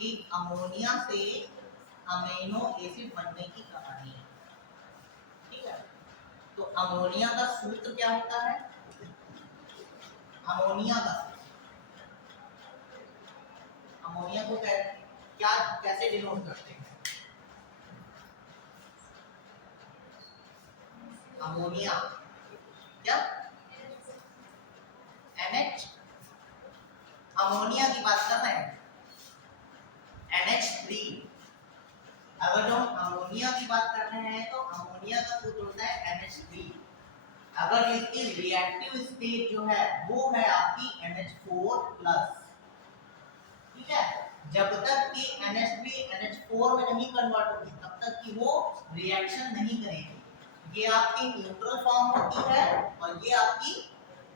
कि अमोनिया से amino acid बनने की कहानी है। ठीक है, तो अमोनिया का सूत्र क्या होता है? अमोनिया का अमोनिया को क्या कैसे डिनोट करते हैं? अमोनिया क्या NH, अमोनिया की बात कर रहे हैं NH3। अगर जो हम अमोनिया की बात कर रहे हैं तो अमोनिया का सूत्र होता है NH3। अगर इसकी रिएक्टिव स्टेट जो है वो है आपकी NH4+। ठीक है, जब तक कि NH3 NH4 में नहीं कन्वर्ट होगी तब तक कि वो रिएक्शन नहीं करेगी। ये आपकी न्यूट्रल फॉर्म होती है और ये आपकी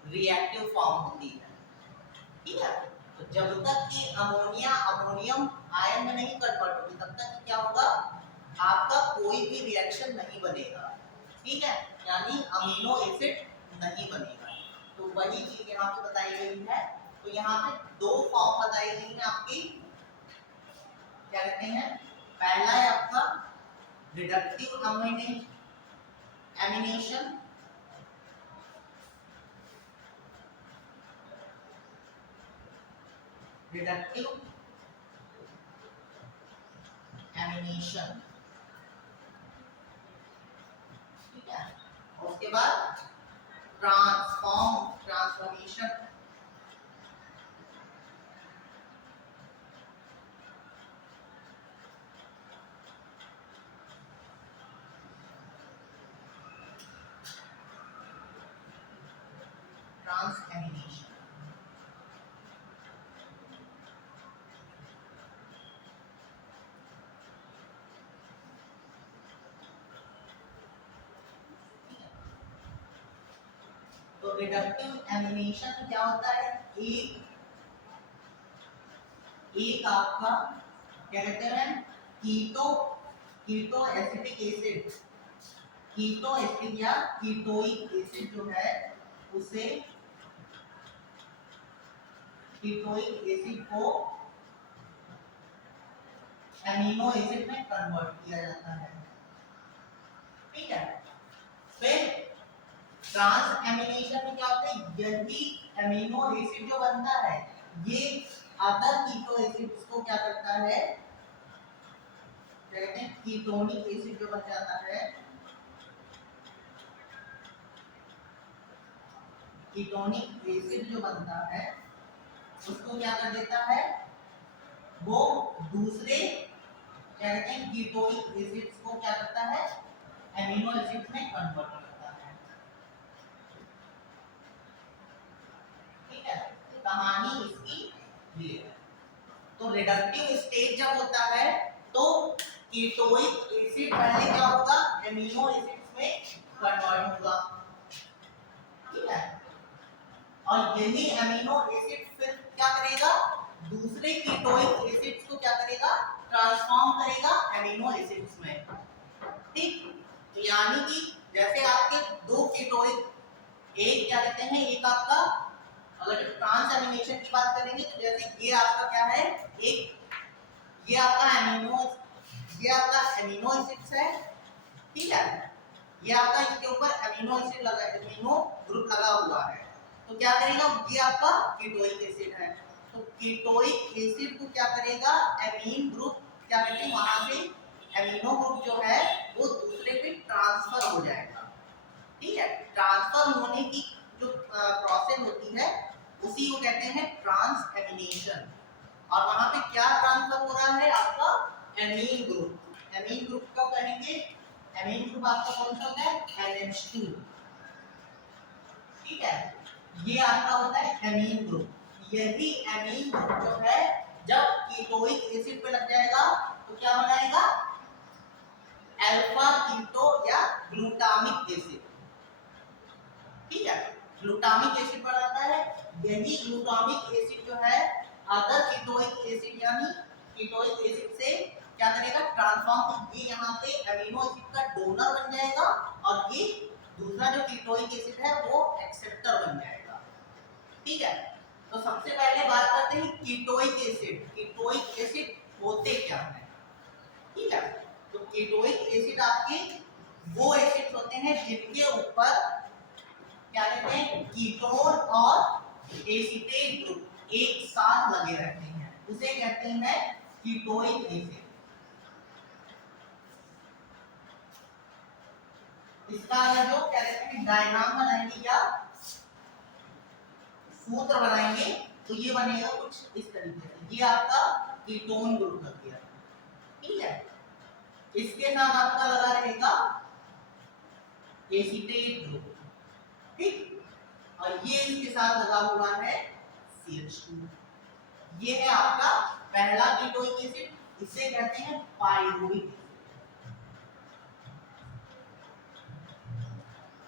रिएक्टिव फॉर्म होती है। ठीक है, तो जब तक कि अमोनिया अमोनियम आयन में नहीं कन्वर्ट होगी तब तक क्या होगा? आपका कोई भी रिएक्शन नहीं बनेगा। ठीक है, यानी अमीनो एसिड नहीं बनेगा। तो वही चीज यहाँ पे बताई गई है। तो यहाँ पे दो फॉर्म बताई गई है आपकी, क्या कहते हैं? पहला है आपका रिडक्टिव एमिनेशन, रिडक्टिव एमिनेशन। ठीक है, उसके बाद ट्रांसफॉर्मेशन, ट्रांसएमिनेशन। तो रिडक्टिव एमिनेशन क्या होता है? एक आपका क्या कहते हैं? कीटो एसिटिक एसिड, कीटो एसिड या कीटोइक एसिड जो है उसे कीटोइक एसिड को एमिनो एसिड में कन्वर्ट किया जाता है। ठीक है, फिर ट्रांस एमिनेशन में क्या होता है? यदि एमिनो एसिड जो बनता है ये अदर कीटो एसिड्स को क्या करता है? कहते हैं कीटोनिक एसिड जो बन जाता है, कीटोनिक एसिड जो बनता है उसको क्या कर देता है? वो दूसरे क्या कहते हैं कीटोनिक एसिड्स को क्या करता है? एमिनो एसिड्स में कन्वर्ट करता है। ठीक है, कहानी इसकी ये है। तो रिडक्टिव स्टेज जब होता है तो कीटोइक एसिड पहले क्या होगा? एमिनो एसिड्स में कन्वर्ट होगा। ठीक है, और यही एमिनो एसिड फिर क्या करेगा? दूसरे कीटोइक एसिड्स को क्या करेगा? ट्रांसफॉर्म करेगा एमिनो एसिड्स में। ठीक, तो यानी कि जैसे आपके दो कीटोइक, एक क्या कहते हैं, एक आपका अगर ट्रांस एमिनेशन की बात करेंगे तो जैसे ये आपका क्या है? एक ये आपका एमिनो एसिड्स है। ठीक है, ये आपका इसके ऊपर एमिनो एसिड लगा, एमिनो ग्रुप लगा हुआ है। तो क्या करेगा? ये आपका कीटोइक एसिड है, तो कीटोइक एसिड को क्या करेगा? एमीन ग्रुप क्या कहते हैं वहां से एमिनो ग्रुप जो है वो दूसरे पे ट्रांसफर हो जाएगा। ठीक है, ट्रांसफर होने की जो प्रोसेस होती है उसी को कहते हैं ट्रांस एमिनेशन। और वहां पे क्या ट्रांसफर हो रहा है? आपका एमीन ग्रुप। एमीन ग्रुप कब कहेंगे? एमीन ग्रुप आपका कौन सा होता है? NH2। ठीक है, ये आपका होता है एमीन ग्रुप। यही एमीन ग्रुप जो है जब कीटोइक एसिड पे लग जाएगा तो क्या बनाएगा? अल्फा कीटो या ग्लूटामिक एसिड। ठीक है, ग्लूटामिक एसिड बनाता है। यही ग्लूटामिक एसिड जो है अदर कीटोइक एसिड यानी कीटोइक एसिड से क्या करेगा? ट्रांसफॉर्म। ये यहाँ पे एमिनो एसिड का डोनर बन जाएगा और ये दूसरा जो कीटोइक एसिड है वो एक्सेप्टर बन जाएगा। ठीक है, तो सबसे पहले बात करते हैं कीटोइक एसिड। कीटोइक एसिड होते क्या है, ठीक है। तो कीटोइक एसिड आपके वो एसिड होते हैं जिनके ऊपर क्या कहते हैं, कीटोन और एसीटेट ग्रुप एक साथ लगे रहते हैं, उसे कहते हैं कीटोइक एसिड। इसका जो क्या कहते हैं डायग्राम बनाएंगे या सूत्र बनाएंगे तो ये बनेगा कुछ इस तरीके से। ये आपका कीटोन ग्रुप लग गया, ठीक है। इसके साथ आपका लगा रहेगा एसीटेट ग्रुप, ठीक। और ये इसके साथ लगा हुआ है CH2। ये है आपका पहला कीटोइक एसिड, इसे कहते हैं पायरुविक एसिड,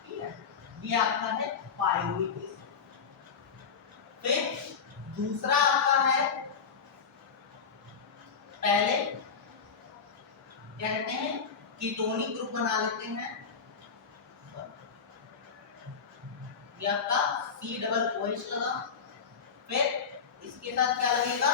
ठीक है। ये आपका है पायरुविक एसिड। फिर दूसरा आपका है, पहले क्या कहते हैं कीटोनिक ग्रुप बना लेते हैं, ये आपका C डबल OH लगा। फिर इसके साथ क्या लगेगा,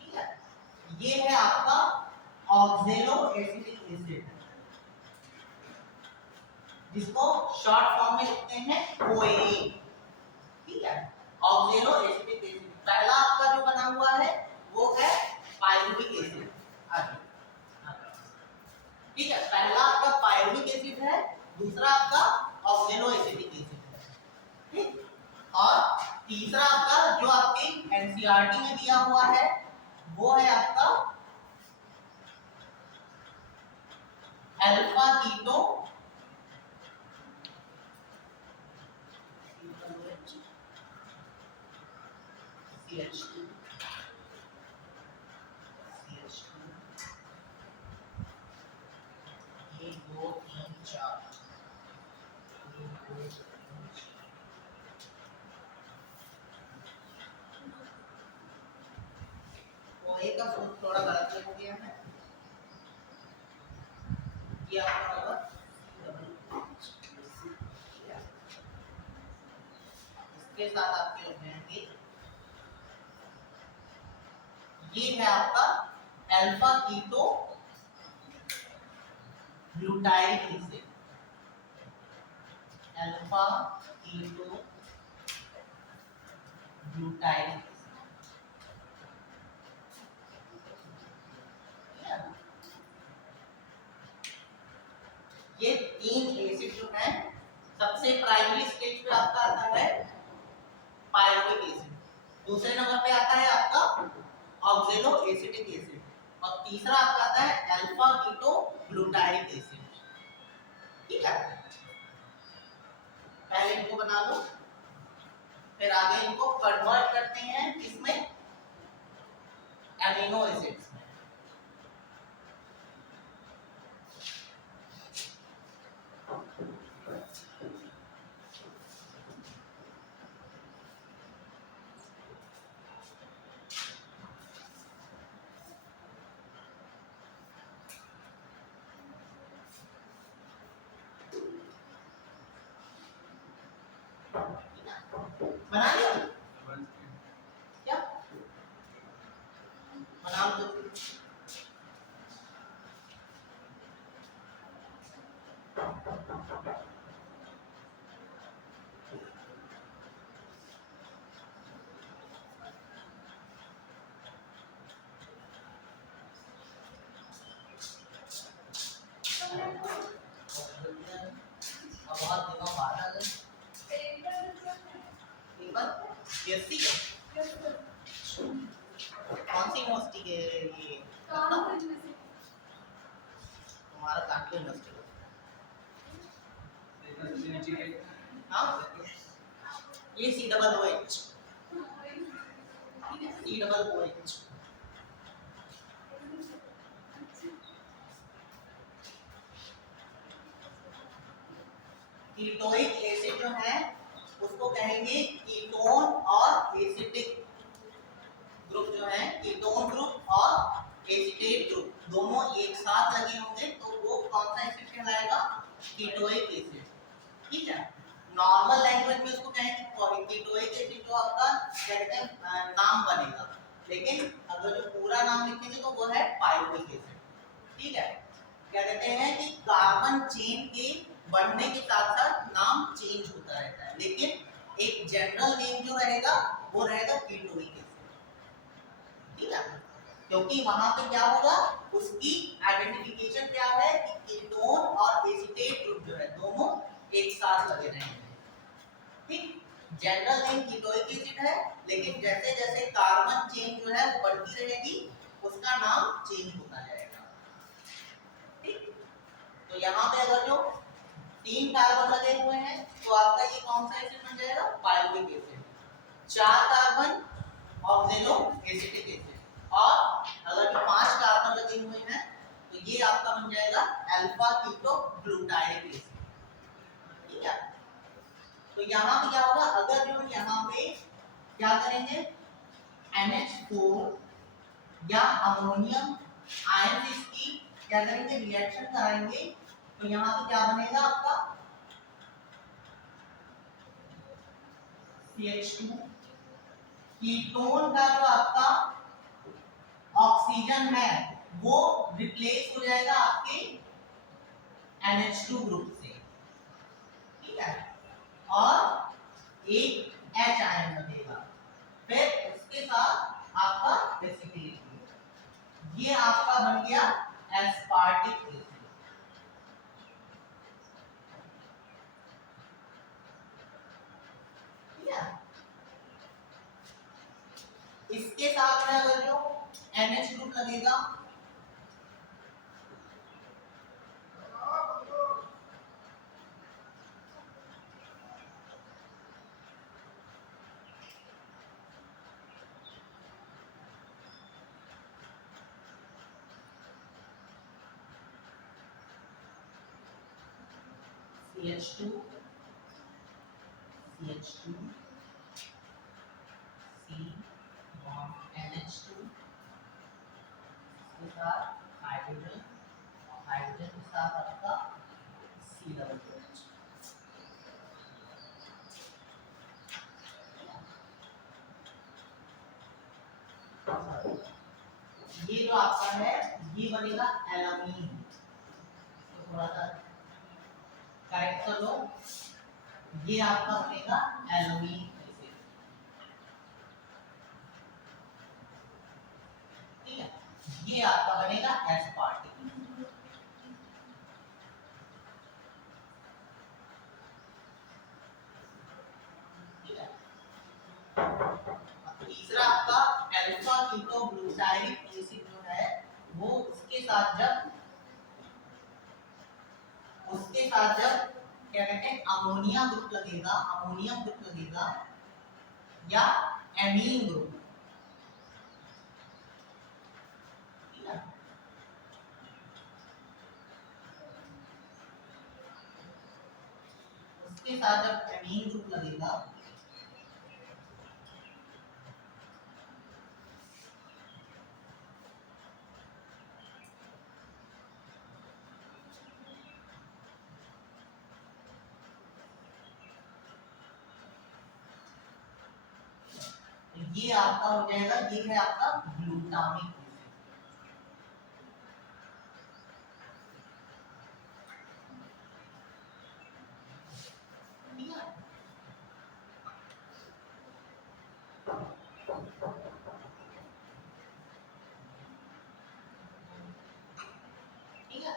ठीक है। ये है आपका ऑक्जेलो एसिटिक एसिड, जिसको शॉर्ट फॉर्म में लिखते हैं OAA, ठीक है। ऑक्जेलो एसिटिक एसिड पहला आपका जो बना हुआ है वो है पायरुविक एसिड, ठीक है। पहला आपका पायरुविक एसिड है, दूसरा आपका ऑक्जेलो एसिटिक एसिड है, ठीक। और तीसरा आपका जो आपके एनसीईआरटी में दिया हुआ है वो है आपका अल्फा कीटो CH2 1 2 3 4 OA का फॉर्म थोड़ा गलत हो गया है, ये आपका होगा इसके साथ आपके लग जाएंगे, ये है आपका alpha keto glutaric acid, alpha keto glutaric acid. ये तीन एसिड जो है सबसे प्राइमरी स्टेज पे आपका आता है पायरुविक एसिड, दूसरे नंबर पे आता है आपका ऑक्जेलो एसिटिक एसिड, और तीसरा आपका आता है अल्फा कीटो ग्लूटाइक एसिड, ठीक है। पहले इनको बना लो, फिर आगे इनको कन्वर्ट करते हैं किसमें, एमिनो एसिड्स में। बना लिया क्या, बना दो। बहुत दिनों बाद आ गए सीएससी कौन सी यूनिवर्सिटी के ये तुम्हारा कानपुर यूनिवर्सिटी, हाँ ये C डबल OH कीटोइक एसिड जो है उसको कहेंगे कीटोन और एसिटिक ग्रुप, जो है कीटोन ग्रुप और एसिटेट ग्रुप दोनों एक साथ लगे होंगे तो वो कौन सा कीटोइक एसिड, ठीक है। नॉर्मल लैंग्वेज में इसको कहेंगे कीटोइक एसिड, जो आपका क्या कहते हैं नाम बनेगा, लेकिन अगर जो पूरा नाम लिखेंगे तो वो है पायरुविक एसिड, ठीक है। क्या कहते हैं कि कार्बन चेन के बढ़ने के साथ साथ नाम चेंज होता रहता है, लेकिन एक जनरल नेम जो रहेगा वो रहेगा कीटोइक एसिड, ठीक है। क्योंकि वहां पे क्या होगा, उसकी आइडेंटिफिकेशन क्या है कि कीटोन और एसीटेट ग्रुप जो है दोनों एक साथ लगे रहेंगे, ठीक। जनरल नेम कीटोइक एसिड है, लेकिन जैसे जैसे कार्बन चेन जो है वो बढ़ती रहेगी उसका नाम चेंज होता जाएगा, ठीक। तो यहाँ पे अगर जो 3 कार्बन लगे हुए हैं तो आपका ये कौन सा एसिड बन जाएगा, pyruvic acid. 4 carbon ऑक्जेलो acetic acid, और अगर जो 5 कार्बन लगे हुए हैं तो ये आपका बन जाएगा अल्फा कीटो ग्लूटाइक एसिड, ठीक है। तो यहाँ पे क्या होगा, अगर जो यहाँ पे क्या करेंगे NH4 या अमोनियम आयन से इसकी क्या करेंगे रिएक्शन कराएंगे, तो यहाँ पे क्या बनेगा आपका CH2, कीटोन का जो आपका ऑक्सीजन है वो रिप्लेस हो जाएगा आपके NH2 ग्रुप से, ठीक है, और एक H आयन बनेगा, फिर उसके साथ आपका एसिटिक, ये आपका बन गया एस्पार्टिक एसिड, ठीक है। इसके साथ में अगर जो NH ग्रुप लगेगा CH2 CH2 C bond NH2 के साथ हाइड्रोजन, और हाइड्रोजन के साथ आपका C डबल बॉन्ड, ये जो आपका है ये बनेगा एलामीन, तो थोड़ा सा करेक्ट कर लो, ये आपका बनेगा एलामीन एसिड, ठीक है। ये आपका बनेगा एस्पार्टिक, ठीक है। तीसरा आपका अल्फा कीटो ग्लूटाइक एसिड जो है वो उसके साथ जब क्या कहते हैं अमोनियम ग्रुप लगेगा या एमीन ग्रुप, ठीक है। उसके साथ जब एमीन ग्रुप लगेगा ये आपका हो जाएगा, ये है आपका ग्लूटामिक एसिड, ठीक है। ठीक है,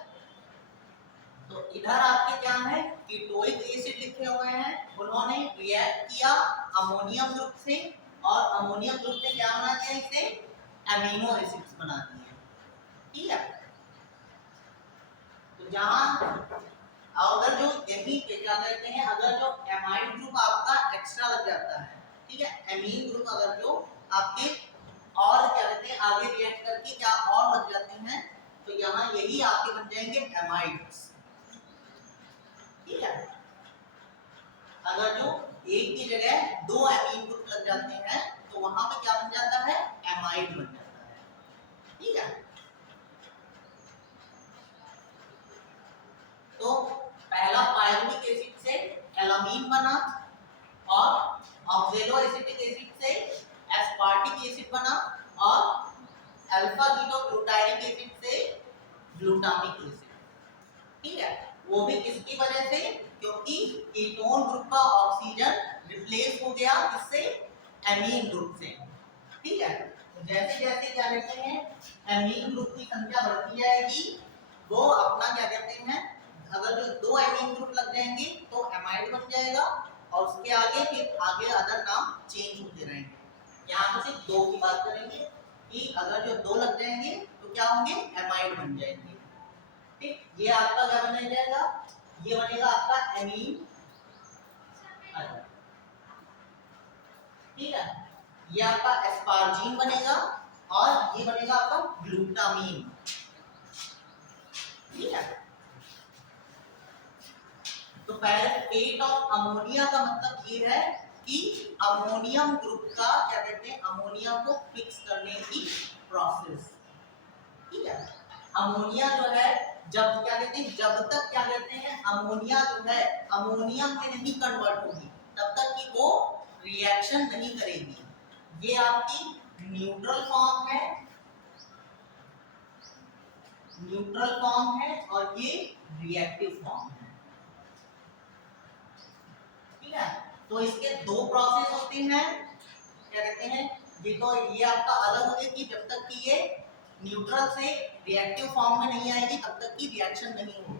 तो इधर आपके क्या है कीटोइक एसिड लिखे हुए हैं, उन्होंने रिएक्ट किया अमोनियम ग्रुप से, और अमोनियम ग्रुप ने क्या बना दिया इसे अमीनो एसिड्स बना दिए, ठीक है। तो जहां अगर जो यही क्या कहते हैं, अगर जो एमाइड ग्रुप आपका एक्स्ट्रा लग जाता है, ठीक है, एमीन ग्रुप अगर जो आपके और क्या कहते हैं आगे रिएक्ट करके क्या और लग जाते हैं, तो यहाँ यही आपके बन जाएंगे एमाइड्स, ठीक है। अगर जो एक की जगह 2 एमीन ग्रुप लग जाते हैं तो वहां पे क्या बन जाता है एमाइड बन जाता है, ठीक है। तो पहला बना और ऑक्जेलो एसिटिक एसिड से एस्पार्टिक एसिड बना और अल्फा कीटोग्लूटारिक एसिड से ग्लूटामिक एसिड। ठीक है, वो भी किसकी वजह से, क्योंकि कीटोन ग्रुप का ऑक्सीजन रिप्लेस हो गया किससे, एमीन ग्रुप से। ठीक है, तो जैसे जैसे क्या कहते हैं एमीन ग्रुप की संख्या बढ़ती जाएगी वो अपना क्या कहते हैं, अगर जो दो एमीन ग्रुप लग जाएंगे तो एमाइड बन जाएगा और उसके आगे फिर आगे अदर नाम चेंज होते रहेंगे। यहाँ पे सिर्फ दो की बात करेंगे कि अगर जो दो लग जाएंगे तो क्या होंगे, एमाइड बन जाएंगे। ठीक, ये आपका क्या बन जाएगा, ये बनेगा आपका एमीन। ठीक है, ये आपका एस्पार्जिन बनेगा और ये बनेगा आपका ग्लूटामीन। ठीक है, तो पहले स्टेट ऑफ अमोनिया का मतलब ये है कि अमोनियम ग्रुप का क्या कहते हैं, अमोनिया को फिक्स करने की प्रोसेस। ठीक है, अमोनिया जो है जब क्या कहते हैं, जब तक क्या कहते हैं अमोनिया जो है अमोनियम में नहीं कन्वर्ट होगी तब तक कि वो रिएक्शन नहीं करेगी। ये आपकी न्यूट्रल फॉर्म है, न्यूट्रल फॉर्म है और ये रिएक्टिव फॉर्म है। ठीक है, तो इसके दो प्रोसेस होते हैं, क्या कहते हैं, ये तो ये आपका अलग हो गया कि जब तक कि ये न्यूट्रल से रिएक्टिव फॉर्म में नहीं आएगी तब तक की रिएक्शन नहीं होगी।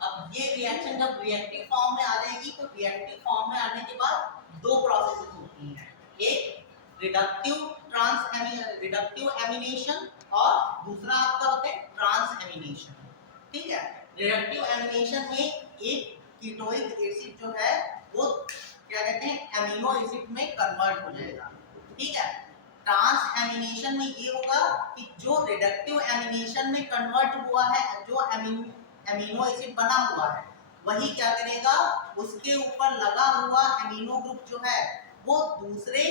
अब ये रिएक्शन जब रिएक्टिव फॉर्म में आ जाएगी तो रिएक्टिव फॉर्म में आने के बाद दो प्रोसेसेस होती हैं, एक रिडक्टिव एमिनेशन और दूसरा आपका होता है ट्रांस एमिनेशन। ठीक है, रिडक्टिव एमिनेशन में एक कीटोइक एसिड जो है वो क्या कहते हैं एमिनो एसिड में कन्वर्ट हो जाएगा। ठीक है, ट्रांस एमिनेशन में ये होगा कि जो रिडक्टिव एमिनेशन में कन्वर्ट हुआ है, जो एमिनो एसिड बना हुआ है वही क्या करेगा, उसके ऊपर लगा हुआ एमिनो ग्रुप जो है वो दूसरे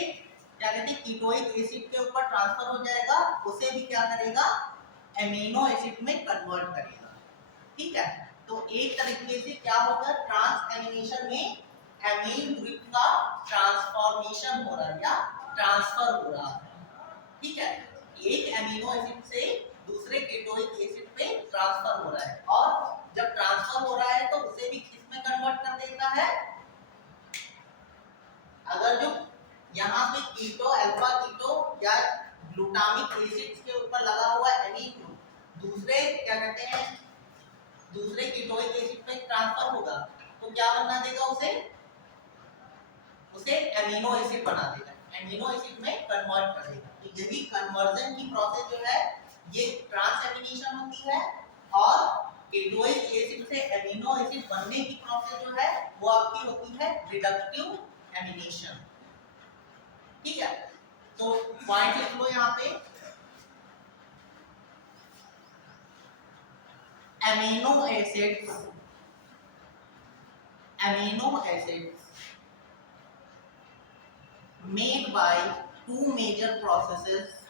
क्या कहते हैं कीटोइक एसिड के ऊपर ट्रांसफर हो जाएगा, उसे भी क्या करेगा एमिनो एसिड में कन्वर्ट करेगा। ठीक है, तो एक तरीके से क्या होगा, ट्रांस एमिनेशन में एमीन ग्रुप का ट्रांसफॉर्मेशन हो रहा है या ट्रांसफर हो रहा है। ठीक है, एक एमिनो एसिड से दूसरे कीटोइक एसिड पे ट्रांसफर हो रहा है और जब ट्रांसफर हो रहा है तो उसे भी किसमें कन्वर्ट कर देता है, अगर जो यहाँ पे कीटो अल्फा कीटो या ग्लूटामिक एसिड के ऊपर लगा हुआ एमीन ग्रुप दूसरे क्या कहते हैं दूसरे कीटोइक एसिड पे ट्रांसफर होगा तो क्या बना देगा, उसे एमिनो एसिड बना देगा, एमिनो एसिड में कन्वर्ट कर देगा। तो यही कन्वर्जन की प्रोसेस जो है ये ट्रांस एमिनेशन होती है और कीटोइक एसिड से एमिनो एसिड बनने की प्रोसेस जो है वो आपकी होती है रिडक्टिव एमिनेशन। ठीक है, तो पॉइंट लिख लो यहाँ पे, amino acids made by two major processes,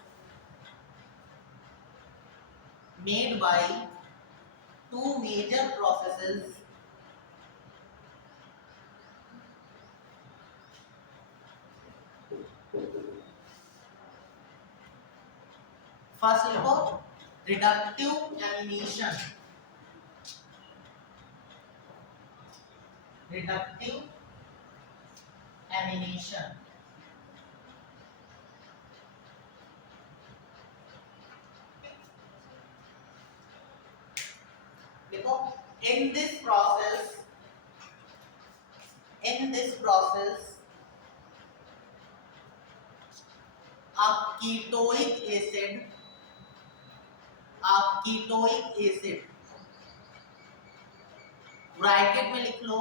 first लिखो reductive amination, देखो in this process आप कीटोइक एसिड ब्रैकेट में लिख लो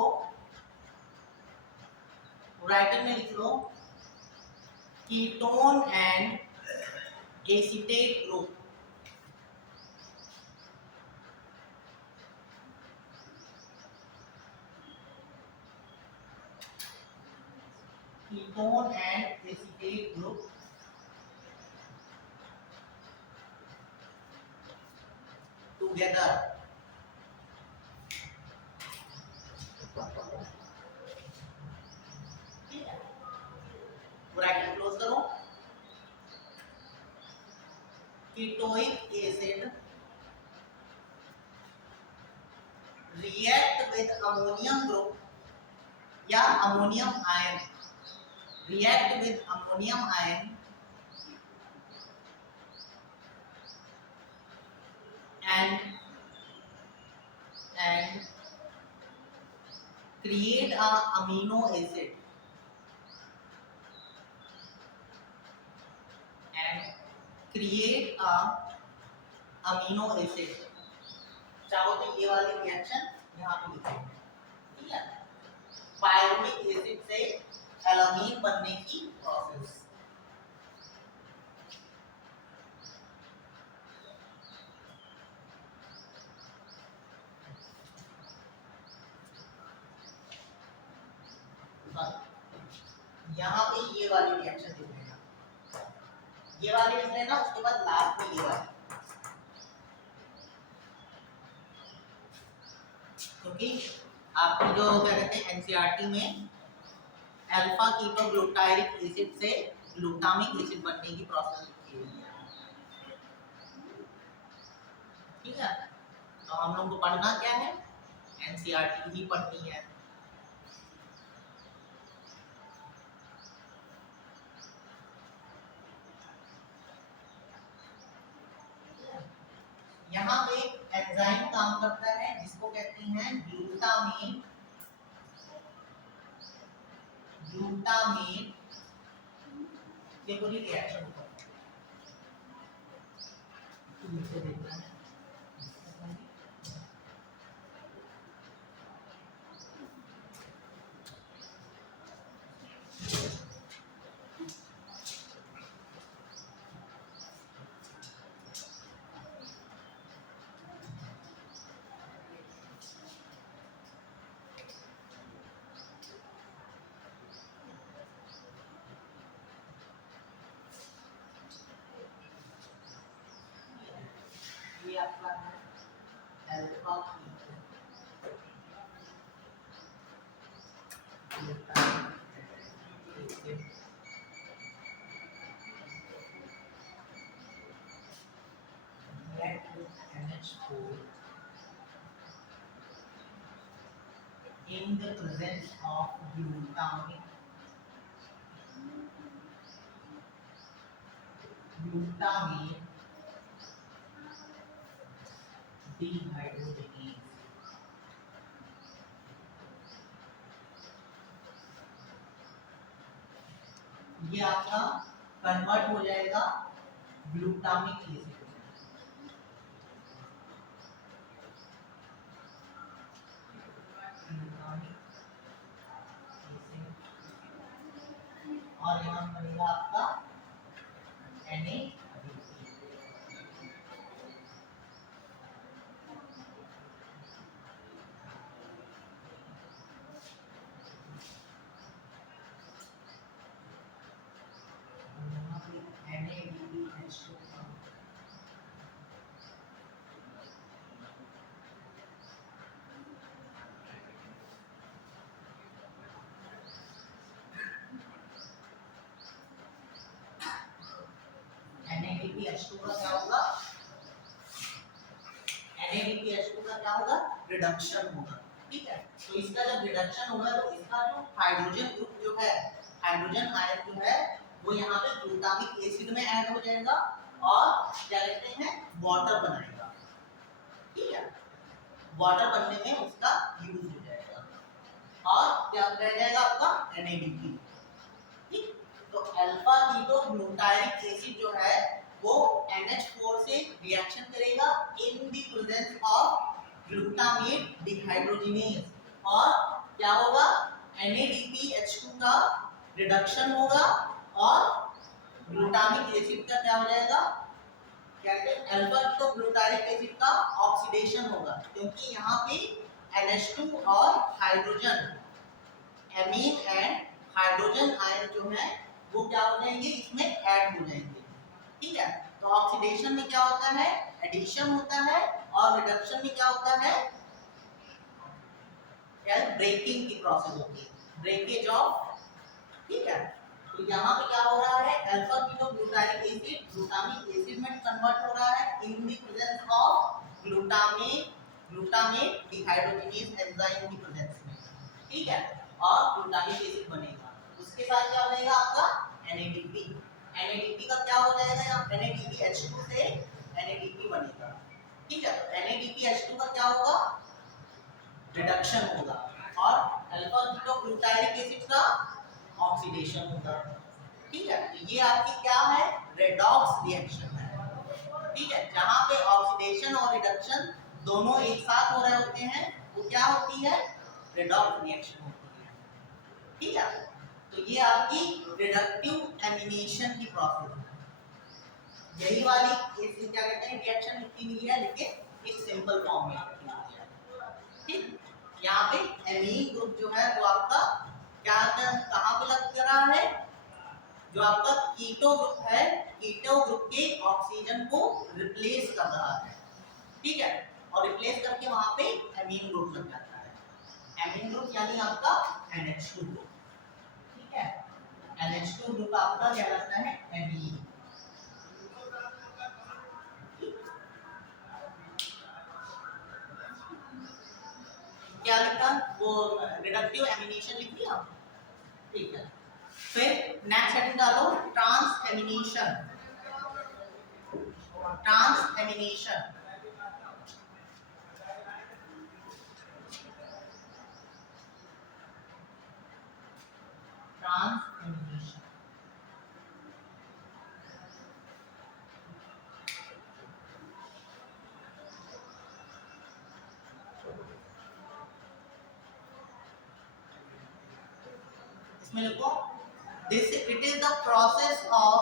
ketone and acetate group, ketone and acetate group together. Ketoic acid react with ammonium group या ammonium ion, react with ammonium ion and create a amino acid चाहो तो ये वाली reaction यहाँ पे लिखेंगे, ठीक है। पायरुविक एसिड से एलामीन बनने की प्रोसेस। यहाँ पे ये वाली रिएक्शन लिख लेना, ये वाली लिख लेना, उसके बाद लास्ट में ये वाली, क्योंकि आपकी जो क्या कहते हैं एनसीईआरटी में अल्फा कीटोग्लूटारिक एसिड से ग्लूटामिक एसिड बनने की प्रोसेस लिखी हुई है, ठीक है। तो हम लोग को पढ़ना क्या है, एनसीईआरटी ही पढ़नी है। यहाँ पे एंजाइम काम करता है जिसको कहते हैं ग्लूटामेन ये पूरी रिएक्शन होता है। ये आपका है alpha NH4 in the presence of glutamate dehydrogenase। ये आपका कन्वर्ट हो जाएगा ग्लूटामिक एसिड और यहाँ बनेगा आपका NADP। NADPH2 का क्या होगा, NADPH2 का क्या होगा, रिडक्शन होगा, ठीक है। तो इसका जब रिडक्शन होगा तो इसका जो हाइड्रोजन ग्रुप जो है, हाइड्रोजन आयन जो है वो यहाँ पे ग्लूटामिक एसिड में ऐड हो जाएगा और क्या कहते हैं वाटर बनाएगा, ठीक है। वाटर बनने में उसका यूज हो जाएगा और क्या रह जाएगा आपका NADP, ठीक। तो अल्फा कीटोग्लूटारिक एसिड जो है वो NH4 से रिएक्शन करेगा in the presence of glutamate dehydrogenase और क्या होगा, NADPH2 का रिडक्शन होगा और ग्लूटामिक एसिड का क्या हो जाएगा, क्या कहते हैं अल्फा कीटोग्लूटारिक एसिड का ऑक्सीडेशन होगा, क्योंकि यहाँ पे NH2 और hydrogen amine and hydrogen ion जो है वो क्या हो जाएंगे, इसमें ऐड हो जाएंगे, ठीक है। तो ऑक्सीडेशन में क्या होता है, एडिशन होता है और रिडक्शन में क्या होता है, ब्रेकिंग की प्रोसेस होती है, ब्रेकेज ऑफ, ठीक है। तो यहाँ पे क्या हो रहा है, अल्फा कीटोग्लूटामिक एसिड ग्लूटामिक एसिड में कन्वर्ट हो रहा है in the presence of glutamate dehydrogenase enzyme की प्रेजेंस में, ठीक है, और ग्लूटामिक एसिड बनेगा। उसके साथ क्या बनेगा आपका NADP। NADP का क्या हो जाएगा, यहाँ NADPH2 से NADP बनेगा, ठीक है। तो NADPH2 का क्या होगा, रिडक्शन होगा, और अल्फा कीटोग्लूटामिक एसिड का ऑक्सीडेशन होगा, ठीक है। तो ये आपकी क्या है, रेडॉक्स रिएक्शन है, ठीक है। जहां पे ऑक्सीडेशन और रिडक्शन दोनों एक साथ हो रहे होते हैं वो क्या होती है, रेडॉक्स रिएक्शन होती है, ठीक है। तो ये आपकी रिडक्टिव एमिनेशन की प्रोसेस है। यही वाली इस क्या कहते हैं रिएक्शन लिखी हुई है, लेकिन इस सिंपल फॉर्म में लिखी हुई है, ठीक। यहाँ पे एमीन ग्रुप जो है वो आपका क्या कहाँ पे लग रहा है, जो आपका कीटो ग्रुप है, कीटो ग्रुप के ऑक्सीजन को रिप्लेस कर रहा है, ठीक है, और रिप्लेस करके वहां पे एमीन ग्रुप लग जाता है। एमीन ग्रुप यानी आपका NH2 ग्रुप, ठीक है। NH2 ग्रुप आपका क्या लगता है, एमीन। क्या लिखा, वो रिडक्टिव एमिनेशन लिख लिया, ठीक है। फिर नेक्स्ट हेडिंग डालो, transamination. Transamination, transamination, इसमें लिखो this it is the process of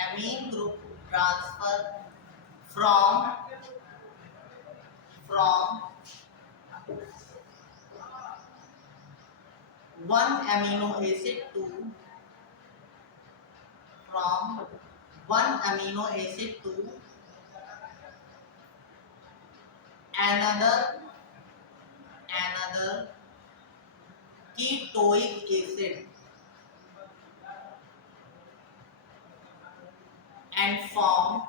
amine group transfer from one amino acid to another ketoic acid and form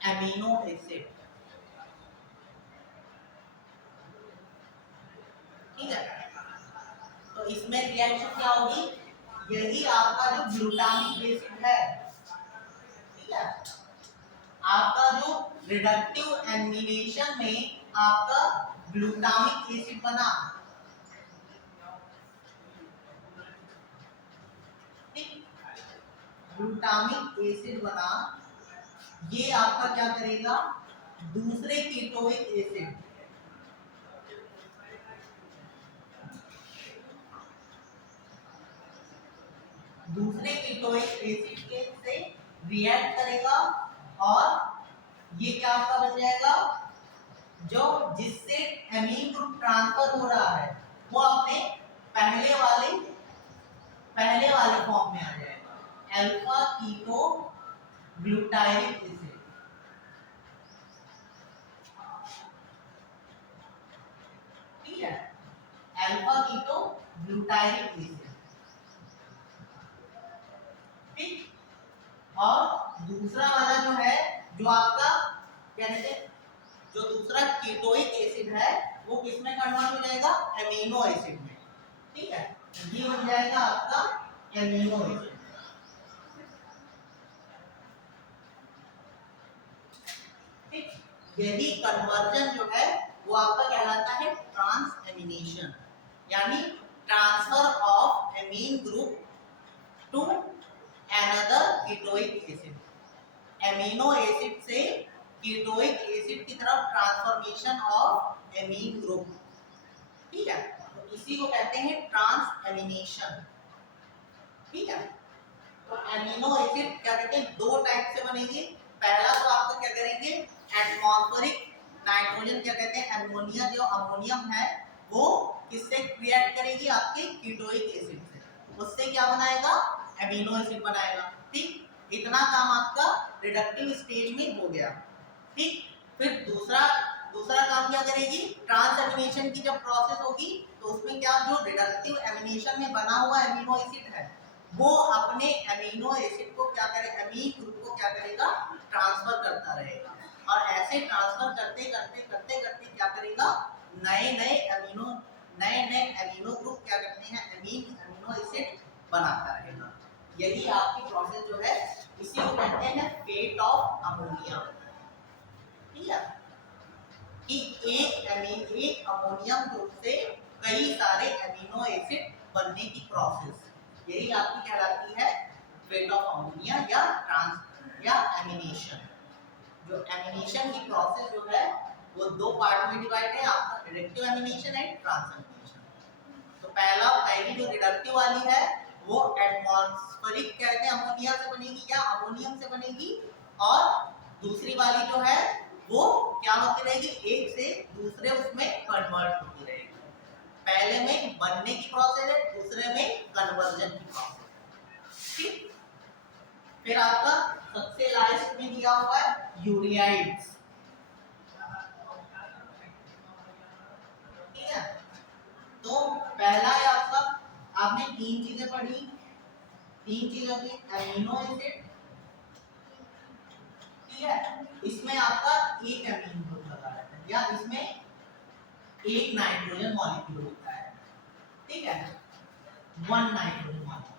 amino acid, ठीक है। तो इसमें रिएक्शन क्या होगी, यही आपका जो ग्लूटामिक एसिड है, ठीक है, आपका जो रिडक्टिव एमिनेशन में आपका ग्लूटामिक एसिड बना, ग्लूटामिक एसिड बना, ये आपका क्या करेगा, दूसरे कीटोइक एसिड के से रिएक्ट करेगा, और ये क्या आपका बन जाएगा, जो जिससे एमीन ग्रुप ट्रांसफर हो रहा है वो अपने पहले वाले फॉर्म में आ जाएगा, अल्फा कीटो ग्लूटामिक एसिड, ठीक है, अल्फा कीटो ग्लूटामिक एसिड, ठीक। और दूसरा वाला जो है, जो आपका क्या कहते हैं, जो दूसरा कीटोइक एसिड है वो किसमें कन्वर्ट हो जाएगा, एमिनो एसिड में, ठीक है। ये बन जाएगा आपका एमिनो एसिड, ठीक। यही कन्वर्जन जो है वो आपका कहलाता है ट्रांस एमिनेशन, यानी transfer of amine group to another ketoic acid, amino acid से कीटोइक एसिड की तरफ ट्रांसफॉर्मेशन ऑफ एमीन ग्रुप, ठीक है। तो इसी को कहते हैं ट्रांस एमिनेशन, ठीक है। तो एमिनो एसिड क्या कहते हैं, दो टाइप से बनेंगे। पहला तो आपका क्या करेंगे, एटमॉस्फेरिक नाइट्रोजन क्या कहते हैं, अमोनिया, जो अमोनियम है वो किससे रिएक्ट करेगी? आपके कीटोइक एसिड से, उससे क्या बनाएगा? एमिनो एसिड बनाएगा। ठीक, इतना काम आपका रिडक्टिव स्टेज में हो गया। ठीक, फिर दूसरा काम क्या करेगी? ट्रांसएमिनेशन की जब प्रोसेस होगी तो उसमें क्या, जो रिडक्टिव एमिनेशन में बना हुआ एमिनो एसिड है वो अपने एमिनो एसिड को क्या करे, एमीन ग्रुप को क्या करेगा? ट्रांसफर करता रहेगा, और ऐसे ट्रांसफर करते करते करते करते क्या करेगा? नए नए एमिनो ग्रुप क्या करते हैं? एमिनो एसिड बनाता रहेगा। यही आपकी प्रोसेस जो है, इसी को कहते हैं फेट ऑफ अमोनिया। ठीक है, कि एक अमोनियम ग्रुप से कई सारे एमिनो एसिड बनने की प्रोसेस, यही आपकी कहलाती है फेट ऑफ अमोनिया या एमिनेशन। जो एमिनेशन की प्रोसेस जो है वो दो पार्ट में डिवाइड है, आपका रिडक्टिव एमिनेशन एंड ट्रांसएमिनेशन। तो पहली जो रिडक्टिव वाली है वो एटमॉस्फेरिक कहते हैं अमोनिया से बनेगी या अमोनियम से बनेगी, और दूसरी वाली जो है वो क्या होती रहेगी? एक से दूसरे उसमें कन्वर्ट होती रहेगी। पहले में बनने की प्रोसेस है, दूसरे में कन्वर्जन की प्रोसेस। ठीक, फिर आपका सबसे लास्ट में दिया हुआ है यूरियाइड्स। ठीक है, तो पहला है आपका, आपने तीन चीजें पढ़ी, तीन चीजों की एमिनो एसिड। ठीक है, इसमें आपका एक एमीन ग्रुप लगा रहता है या इसमें एक नाइट्रोजन मॉलिक्यूल होता है। ठीक है, one nitrogen molecule,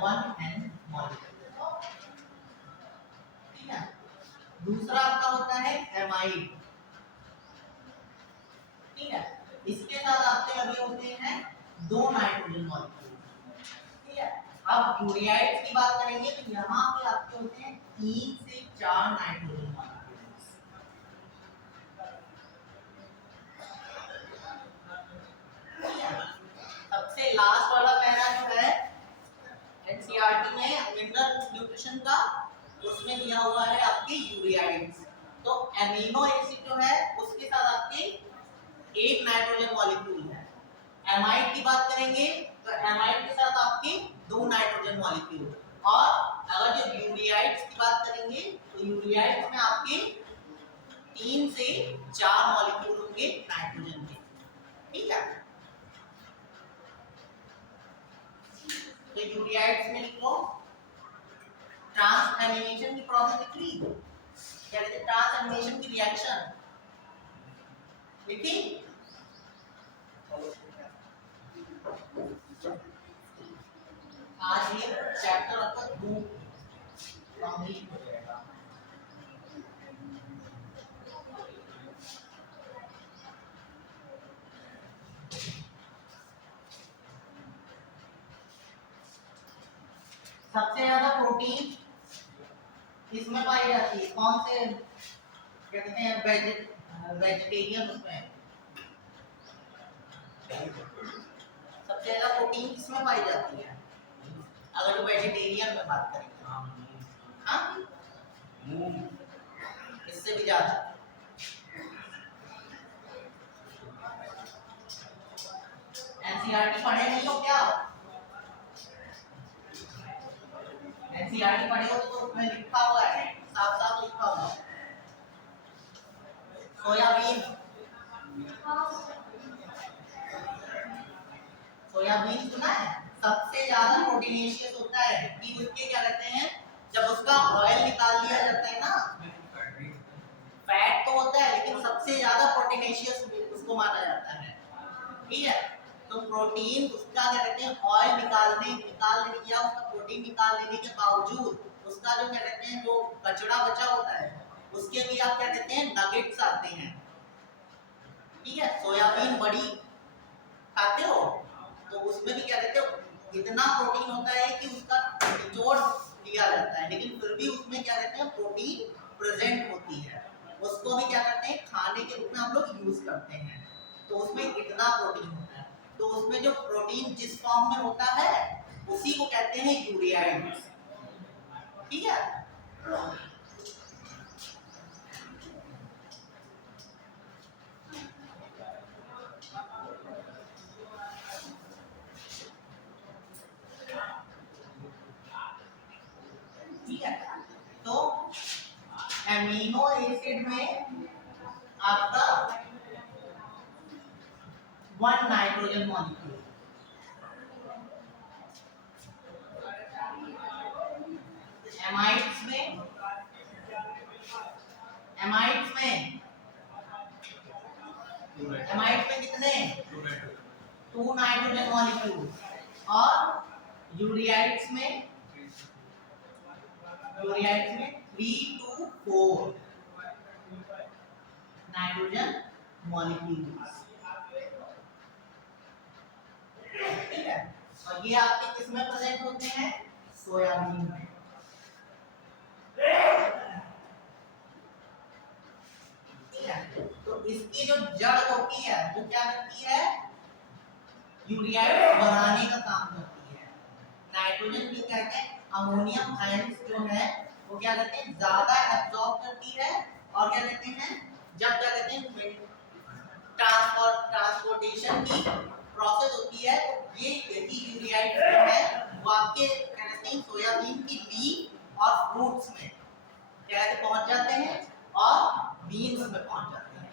one N molecule. ठीक है, दूसरा आपका होता है एमाइड। ठीक है, इसके साथ आपके लगे होते हैं दो नाइट्रोजन मॉलिक्यूल। ठीक है, अब यूरियाइड्स की बात करेंगे तो यहाँ पे आपके होते हैं 3 से 4 नाइट्रोजन मॉलिक्यूल्स। सबसे लास्ट वाला पैरा जो है एनसीईआरटी में मिनरल न्यूट्रिशन का, उसमें दिया हुआ है आपके यूरियाइड्स। तो एमिनो एसिड जो है उसके साथ आपके एक नाइट्रोजन मॉलिक्यूल है। एमाइड की बात करेंगे तो एमाइड के साथ आपके दो नाइट्रोजन मॉलिक्यूल, और अगर जो यूरियाइड्स की बात करेंगे तो यूरियाइड्स में आपके 3 से 4 मॉलिक्यूल होंगे नाइट्रोजन के। ठीक है, तो यूरियाइड्स में लिखो ट्रांसएमिनेशन की प्रोसेस लिख ली, क्या कहते हैं ट्रांसएमिनेशन की रिएक्शन लिखी। आज ये चैप्टर आपका 2 कंप्लीट हो जाएगा। सबसे ज्यादा प्रोटीन इसमें पाई जाती है, कौन से क्या कहते हैं वेजिटेरियन, उसमें सबसे ज्यादा प्रोटीन किसमें पाई जाती है? अगर वेजिटेरियन में बात करेंगे, हाँ, इससे भी ज्यादा। एनसीईआरटी पढ़े नहीं हो क्या? एनसीईआरटी पढ़े हो तो उसमें लिखा हुआ है, साफ साफ लिखा हुआ है सोयाबीन। सोयाबीन सुना है? सबसे ज्यादा प्रोटीनेशियस होता है कि उसके क्या कहते हैं, जब उसका ऑयल निकाल लिया जाता है ना, फैट तो होता है लेकिन सबसे ज्यादा प्रोटीनेशियस उसको माना जाता है। ठीक है, तो प्रोटीन उसका क्या कहते हैं, ऑयल निकाल लेने या उसका प्रोटीन निकाल लेने के बावजूद उसका जो क्या कहते हैं, जो कचरा बचा होता है उसके लिए आप क्या कहते हैं, नगेट्स आते हैं। ठीक है, सोयाबीन बड़ी खाते हो तो उसमें भी क्या कहते हो, इतना प्रोटीन होता है कि उसका निचोड़ लिया जाता है, लेकिन फिर भी उसमें क्या कहते हैं, प्रोटीन प्रेजेंट होती है। उसको भी क्या करते हैं, खाने के रूप में हम लोग यूज करते हैं। तो उसमें इतना प्रोटीन होता है, तो उसमें जो प्रोटीन जिस फॉर्म में होता है उसी को कहते हैं यूरियाइड्स। ठीक है, ठीक है। तो एमिनो एसिड में आपका 1 नाइट्रोजन मॉलिक्यूल, एमाइड्स में कितने? 2 नाइट्रोजन मॉलिक्यूल। और यूरियाइड्स में 3 to 4 नाइट्रोजन मॉलिक्यूल्स। ठीक है। और ये आपके किस में प्रेजेंट होते हैं? सोयाबीन में। ठीक है। तो इसकी जो जड़ होती है वो क्या करती है? यूरियाइड बनाने का काम करती है। नाइट्रोजन की कहते हैं अमोनियम आयंस जो है वो क्या करते हैं? ज्यादा एब्जॉर्ब करती है। और क्या कहते हैं? जब क्या कहते हैं ट्रांसपोर्टेशन की प्रोसेस होती है तो ये यही यूरियाइड जो है वो आपके क्या कहते हैं सोयाबीन की लीफ और फ्रूट्स में क्या कहते हैं पहुंच जाते हैं और बीन्स में पहुंच जाते हैं।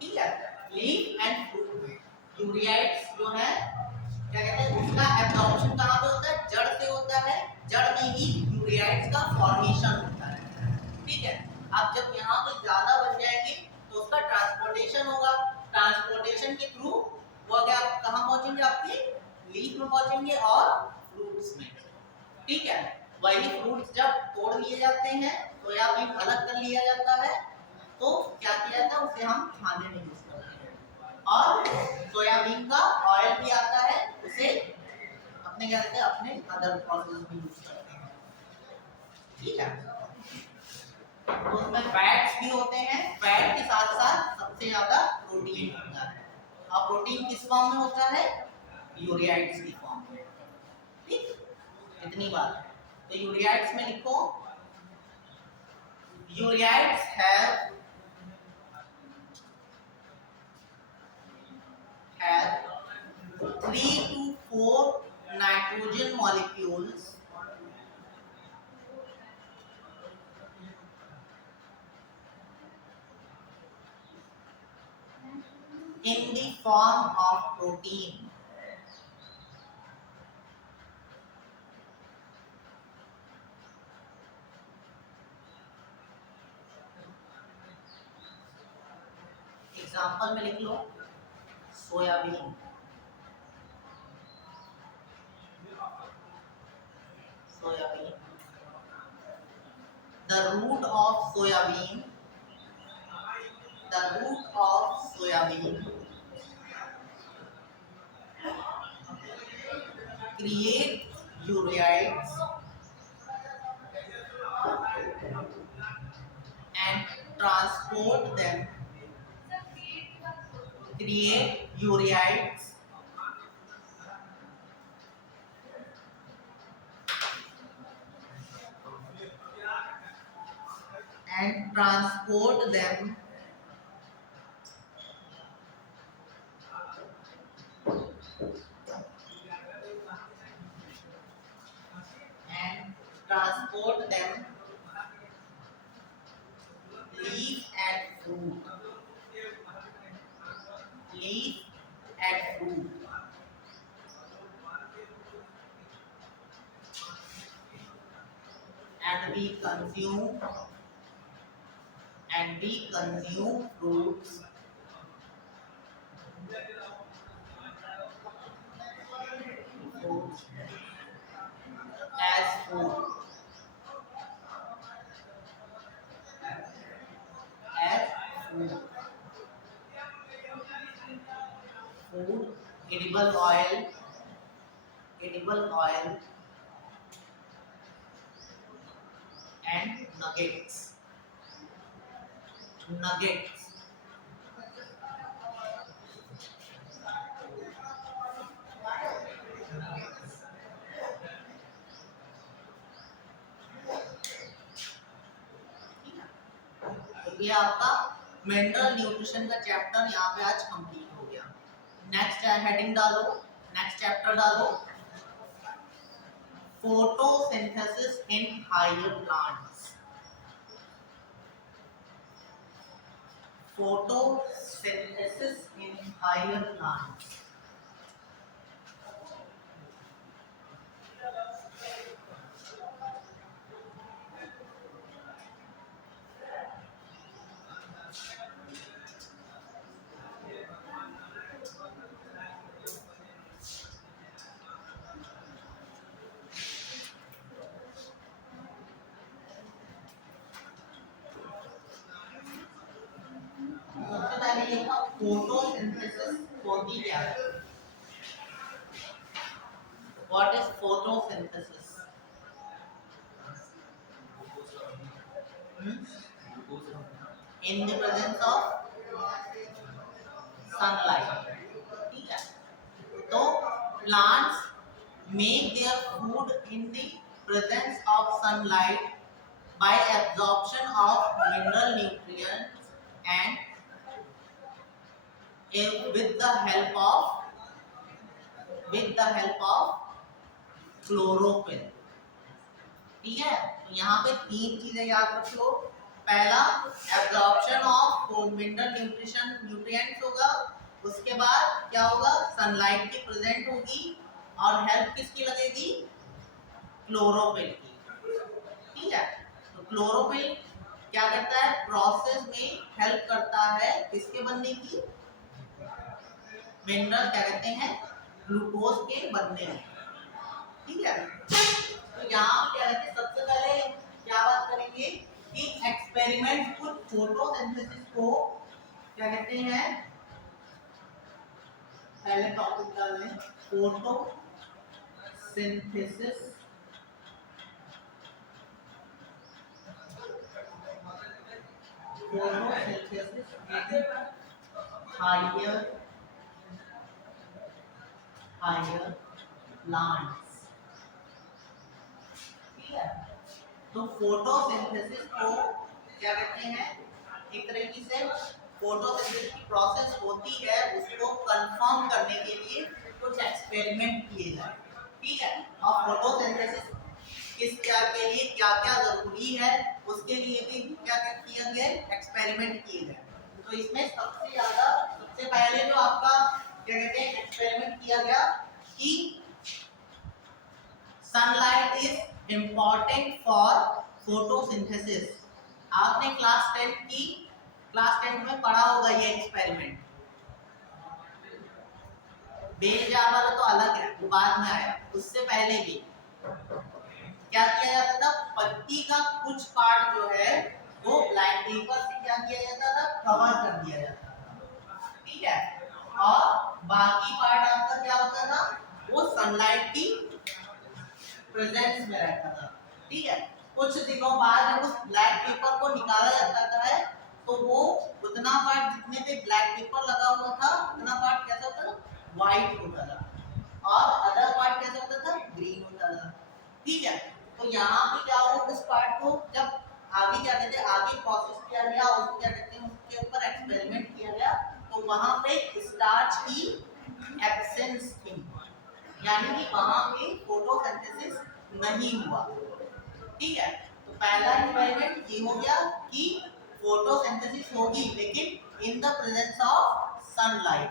ठीक है। लीफ एंड फ्रूट में यूरियाइड्स जो है क्या कहते हैं उसका एब्जॉर्प्शन कहां पे होता है? जड़ से होता है। जड़ में ही यूरियाइड्स का फॉर्मेशन होता है। ठीक है। अब जब यहाँ पे ज्यादा बन जाएंगे तो उसका ट्रांसपोर्टेशन होगा। ट्रांसपोर्टेशन के थ्रू वो क्या कहां पहुंचेंगे? आपके लीफ में पहुंचेंगे और फ्रूट्स में। ठीक है। वही फ्रूट्स जब तोड़ लिए जाते हैं सोयाबीन अलग कर लिया जाता है तो क्या किया जाता है? उसे हम खाने में यूज करते हैं। और सोयाबीन का ऑयल भी आता है, उसे अपने क्या कहते हैं अपने अदर प्रोसेस में यूज करते हैं। ठीक है। तो उसमें फैट्स भी होते हैं। फैट के साथ साथ सबसे ज्यादा प्रोटीन होता है। और प्रोटीन किस फॉर्म में होता है? यूरियाइड्स की फॉर्म में। ठीक, इतनी बात है। तो यूरियाइड्स में लिखो यूरियाइड्स have 3 to 4 nitrogen molecules in the form of protein. Example में लिख लो soybean, the root of soybean create urides and transport them, create urides and transport them leaf and fruit, and we consume fruits as food, food, edible oil and nuggets. ये आपका mineral nutrition का chapter यहाँ पे आज complete हो गया। Next heading डालो, next chapter डालो photosynthesis in higher plants. Photosynthesis in higher plants. सबसे पहले लिखा फोटोसिंथेसिस होती क्या है? What is photosynthesis? In the presence of sunlight. ठीक है, तो plants make their food in the presence of sunlight by absorption of mineral nutrients and with the help of chlorophyll. ठीक है, तो यहाँ पे तीन चीजें याद रख लो। पहला एब्जॉर्प्शन ऑफ मिनरल न्यूट्रिएंट्स होगा, उसके बाद क्या होगा, सनलाइट की प्रेजेंट होगी और हेल्प किसकी लगेगी, क्लोरोफिल की। ठीक है, तो क्लोरोफिल क्या करता है, प्रोसेस में हेल्प करता है किसके बनने की, मिनरल क्या कहते हैं, ग्लूकोज के बनने में। ठीक है, तो यहाँ क्या कहते हैं, सबसे पहले क्या बात करेंगे कि एक्सपेरिमेंट विद फोटोसिंथेसिस को क्या कहते हैं, पहले टॉपिक डाल लें, फोटोसिंथेसिस higher plants। ठीक है, तो फोटोसिंथेसिस को क्या कहते हैं, एक तरीके से फोटोसिंथेसिस की प्रोसेस होती है, उसको कंफर्म करने के लिए कुछ एक्सपेरिमेंट किए जाए। ठीक है, और फोटोसिंथेसिस किस क्या के लिए क्या क्या जरूरी है, उसके लिए भी क्या किया गया, एक्सपेरिमेंट किए गए। तो इसमें सबसे पहले जो आपका क्या कहते हैं एक्सपेरिमेंट किया गया कि sunlight is important for photosynthesis. आपने क्लास 10 में पढ़ा होगा ये एक्सपेरिमेंट। बेलजार वाला तो अलग है, वो बाद में आया, उससे पहले भी क्या किया जाता था, पत्ती का कुछ पार्ट जो है वो ब्लैक पेपर से क्या किया जाता था, कवर कर दिया जाता था। ठीक है, और बाकी पार्ट आपका क्या होता था, वो सनलाइट की प्रेजेंस में रहता था। ठीक है, कुछ दिनों बाद जब उस ब्लैक पेपर को निकाला जाता है तो वो उतना पार्ट जितने पे ब्लैक पेपर लगा हुआ था उतना पार्ट कैसा होता था, व्हाइट होता था, और अदर पार्ट कैसा होता था, ग्रीन होता था। ठीक है, तो यहाँ पे क्या हुआ, उस पार्ट को जब आगे क्या कहते हैं, आगे प्रोसेस किया गया, उसको क्या कहते हैं, उसके ऊपर एक्सपेरिमेंट किया गया, तो वहां पे स्टार्च की एब्सेंस थी, यानी कि वहां पे फोटोसिंथेसिस नहीं हुआ। ठीक है, तो पहला एक्सपेरिमेंट ये हो गया कि फोटोसिंथेसिस होगी लेकिन in the presence of sunlight.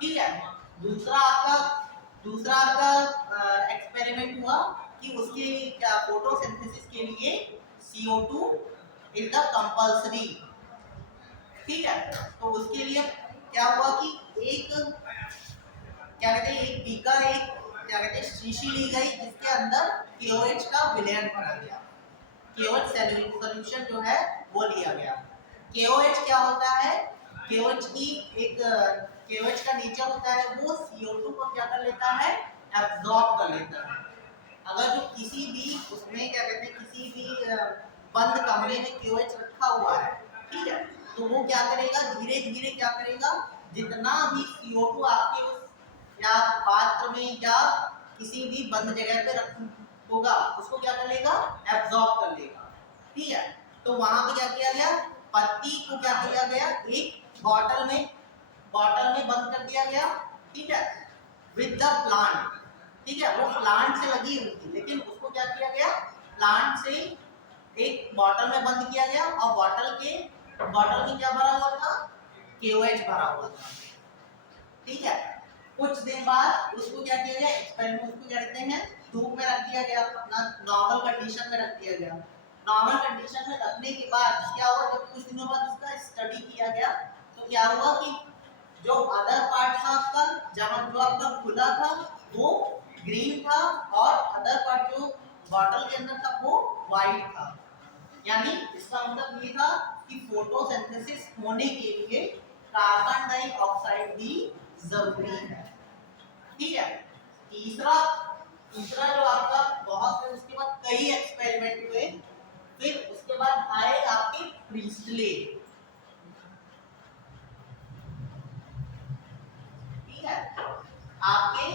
ठीक है, दूसरा आपका एक्सपेरिमेंट हुआ कि उसके लिए क्या, फोटोसिंथेसिस के लिए CO2 इज द कंपल्सरी। ठीक है, तो उसके लिए क्या हुआ कि एक क्या कहते हैं, एक बीकर, एक क्या कहते हैं शीशी ली गई जिसके अंदर KOH का विलयन भरा गया, KOH सॉल्यूशन जो है वो लिया गया। KOH क्या होता है, KOH का नेचर होता है वो CO2 को क्या कर लेता है, एब्जॉर्ब कर लेता है। अगर जो किसी भी उसमें क्या कहते हैं, किसी भी बंद कमरे में KOH रखा हुआ है, ठीक है, तो वो क्या करेगा, धीरे धीरे क्या करेगा, जितना भी CO2 आपके उस या पात्र में या किसी भी बंद जगह पे होगा उसको क्या कर लेगा, एब्जॉर्ब कर लेगा। ठीक है, तो वहां पे क्या किया गया, पत्ती को क्या किया गया, एक बॉटल में बंद कर दिया गया। ठीक है, विद द प्लांट। ठीक है, वो प्लांट से लगी हुई थी लेकिन क्या किया गया, प्लांट से एक बॉटल में बंद किया गया और बॉटल में क्या भरा हुआ था, KOH भरा हुआ था। ठीक है, कुछ दिन बाद उसको क्या किया गया, एक्सपेरिमेंट उसको क्या कहते हैं, धूप में रख दिया गया, अपना नॉर्मल कंडीशन में रख दिया गया। नॉर्मल कंडीशन में रखने के बाद क्या हुआ, जब कुछ दिनों बाद उसका स्टडी किया गया तो क्या हुआ कि जो अदर पार्ट था आपका, जहां जो आपका खुला था वो ग्रीन था और अदर पार्ट जो बॉटल के अंदर था वो वाइट था। यानी इसका मतलब ये था कि फोटोसिंथेसिस होने के लिए कार्बन डाइऑक्साइड भी जरूरी है। ठीक है, तीसरा तीसरा जो आपका बहुत है, उसके बाद कई एक्सपेरिमेंट हुए, फिर उसके बाद आए आपके प्रीस्टले। ठीक है, आपके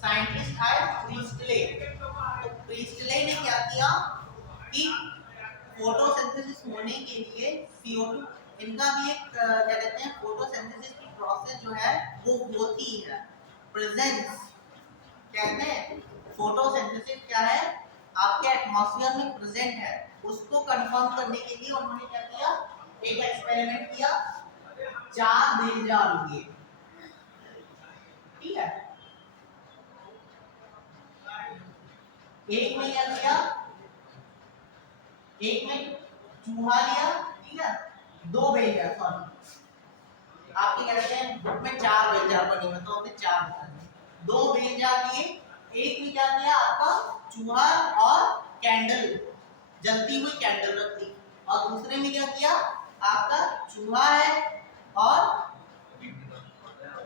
साइंटिस्ट आए प्रीस्टले। तो प्रीस्टले ने क्या किया कि फोटोसिंथेसिस होने के लिए CO2, इनका भी एक क्या कहते हैं, फोटोसिंथेसिस की प्रोसेस जो है वो होती है, प्रेजेंस कहते हैं। फोटोसिंथेसिस क्या है, आपके एटमॉस्फेयर में प्रेजेंट है, उसको कंफर्म करने के लिए उन्होंने क्या किया, एक एक्सपेरिमेंट किया, 4 बेलजार लिए। ठीक है, एक में क्या किया, एक में चूहा लिया, ठीक है, 2 बेलजार, सॉरी आपके क्या कहते हैं बुक में 4 बेलजार बने हुए, तो हमने 4 बता दिए, 2 बेलजार लिए। एक में क्या किया, आपका चूहा और कैंडल, जलती हुई कैंडल रख दी, और दूसरे में क्या किया, आपका चूहा है और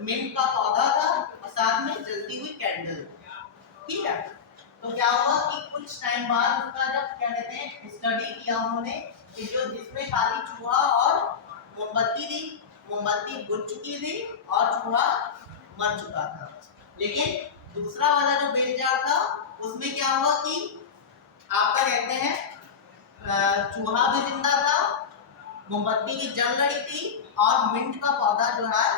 मिंट का पौधा था और साथ में जलती हुई कैंडल। ठीक है, तो क्या हुआ कि कुछ टाइम बाद उसका जब क्या कहते हैं स्टडी किया उन्होंने कि जो जिसमें खाली चूहा और मोमबत्ती थी, मोमबत्ती बुझ चुकी थी और चूहा मर चुका था, लेकिन दूसरा वाला जो बेलजार था उसमें क्या हुआ कि आपका कहते हैं चूहा भी जिंदा था, मोमबत्ती की जल रही थी और मिंट का पौधा जो है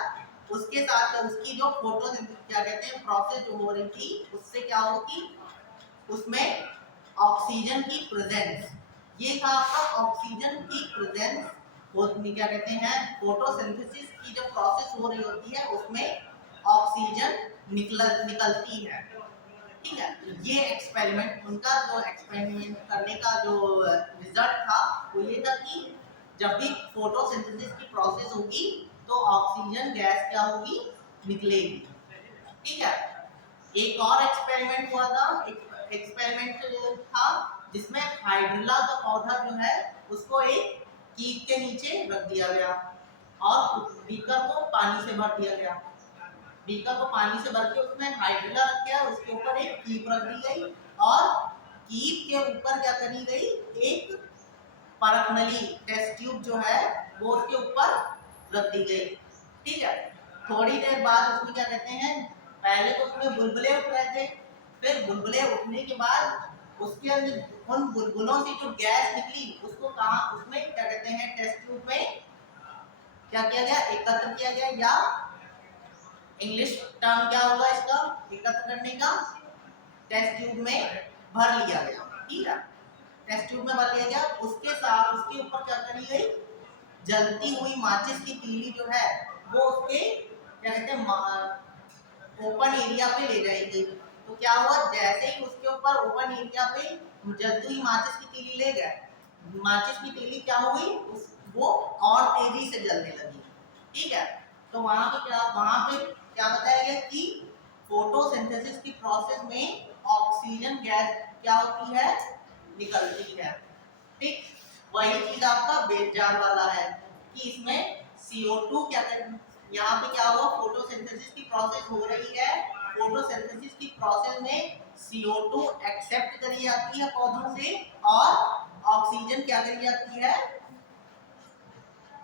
उसके साथ उसकी जो क्या कहते हैं प्रोसेस जो हो रही थी, उससे क्या हो कि उसमें ऑक्सीजन की प्रेजेंस, ये था आपका ऑक्सीजन की प्रेजेंस होती, क्या कहते हैं फोटोसिंथेसिस की जब प्रोसेस हो रही होती है उसमें ऑक्सीजन निकलती है। ठीक है, ये एक्सपेरिमेंट उनका जो एक्सपेरिमेंट करने का जो रिजल्ट था वो ये था कि जब भी फोटोसिंथेसिस की प्रोसेस होगी तो ऑक्सीजन गैस क्या होगी, निकलेगी। ठीक है, एक और एक्सपेरिमेंट हुआ था, एक एक्सपेरिमेंट था जिसमें हाइड्रिला का पौधा जो है उसको एक कीप के नीचे रख दिया गया और बीकर को पानी से भर दिया गया, बीकर को पानी से भर के उसमें हाइड्रिला रख दिया, उसके ऊपर एक कीप रख दी गई और कीप के ऊपर क्या करी गई, एक परख नली टेस्ट ट्यूब जो है वो उसके ऊपर रख दी गई। ठीक है, थोड़ी देर बाद उसमें क्या कहते हैं, पहले तो उसमें बुलबुले उठ रहे थे, फिर बुलबुले उठने के बाद उसके अंदर उन बुलबुलों से जो गैस निकली उसको कहाँ, उसमें क्या कहते हैं टेस्ट ट्यूब में क्या किया गया, एकत्र किया गया, या इंग्लिश टर्म क्या होगा इसका एकत्र करने का, टेस्ट ट्यूब में भर लिया गया। ठीक है, टेस्ट ट्यूब में भर लिया गया, उसके साथ उसके ऊपर क्या करी गई, जलती हुई माचिस की तीली जो है वो उसके क्या कहते हैं ओपन एरिया पे ले जाई गई। तो क्या हुआ, जैसे ही उसके ऊपर ओपन एरिया पे जलती हुई माचिस की तीली ले गए, माचिस की तीली क्या हुई, वो और तेजी से जलने लगी। ठीक है, तो वहां पे क्या बताया गया कि फोटोसिंथेसिस की प्रोसेस में ऑक्सीजन गैस क्या होती है, निकलती है। ठीक, वही चीज आपका बेलजार वाला है कि इसमें CO2 क्या कर, यहाँ पे क्या हुआ, फोटोसिंथेसिस की प्रोसेस हो रही है, फोटोसिंथेसिस की प्रोसेस में CO2 एक्सेप्ट करी जाती है पौधों से और ऑक्सीजन क्या करी जाती है,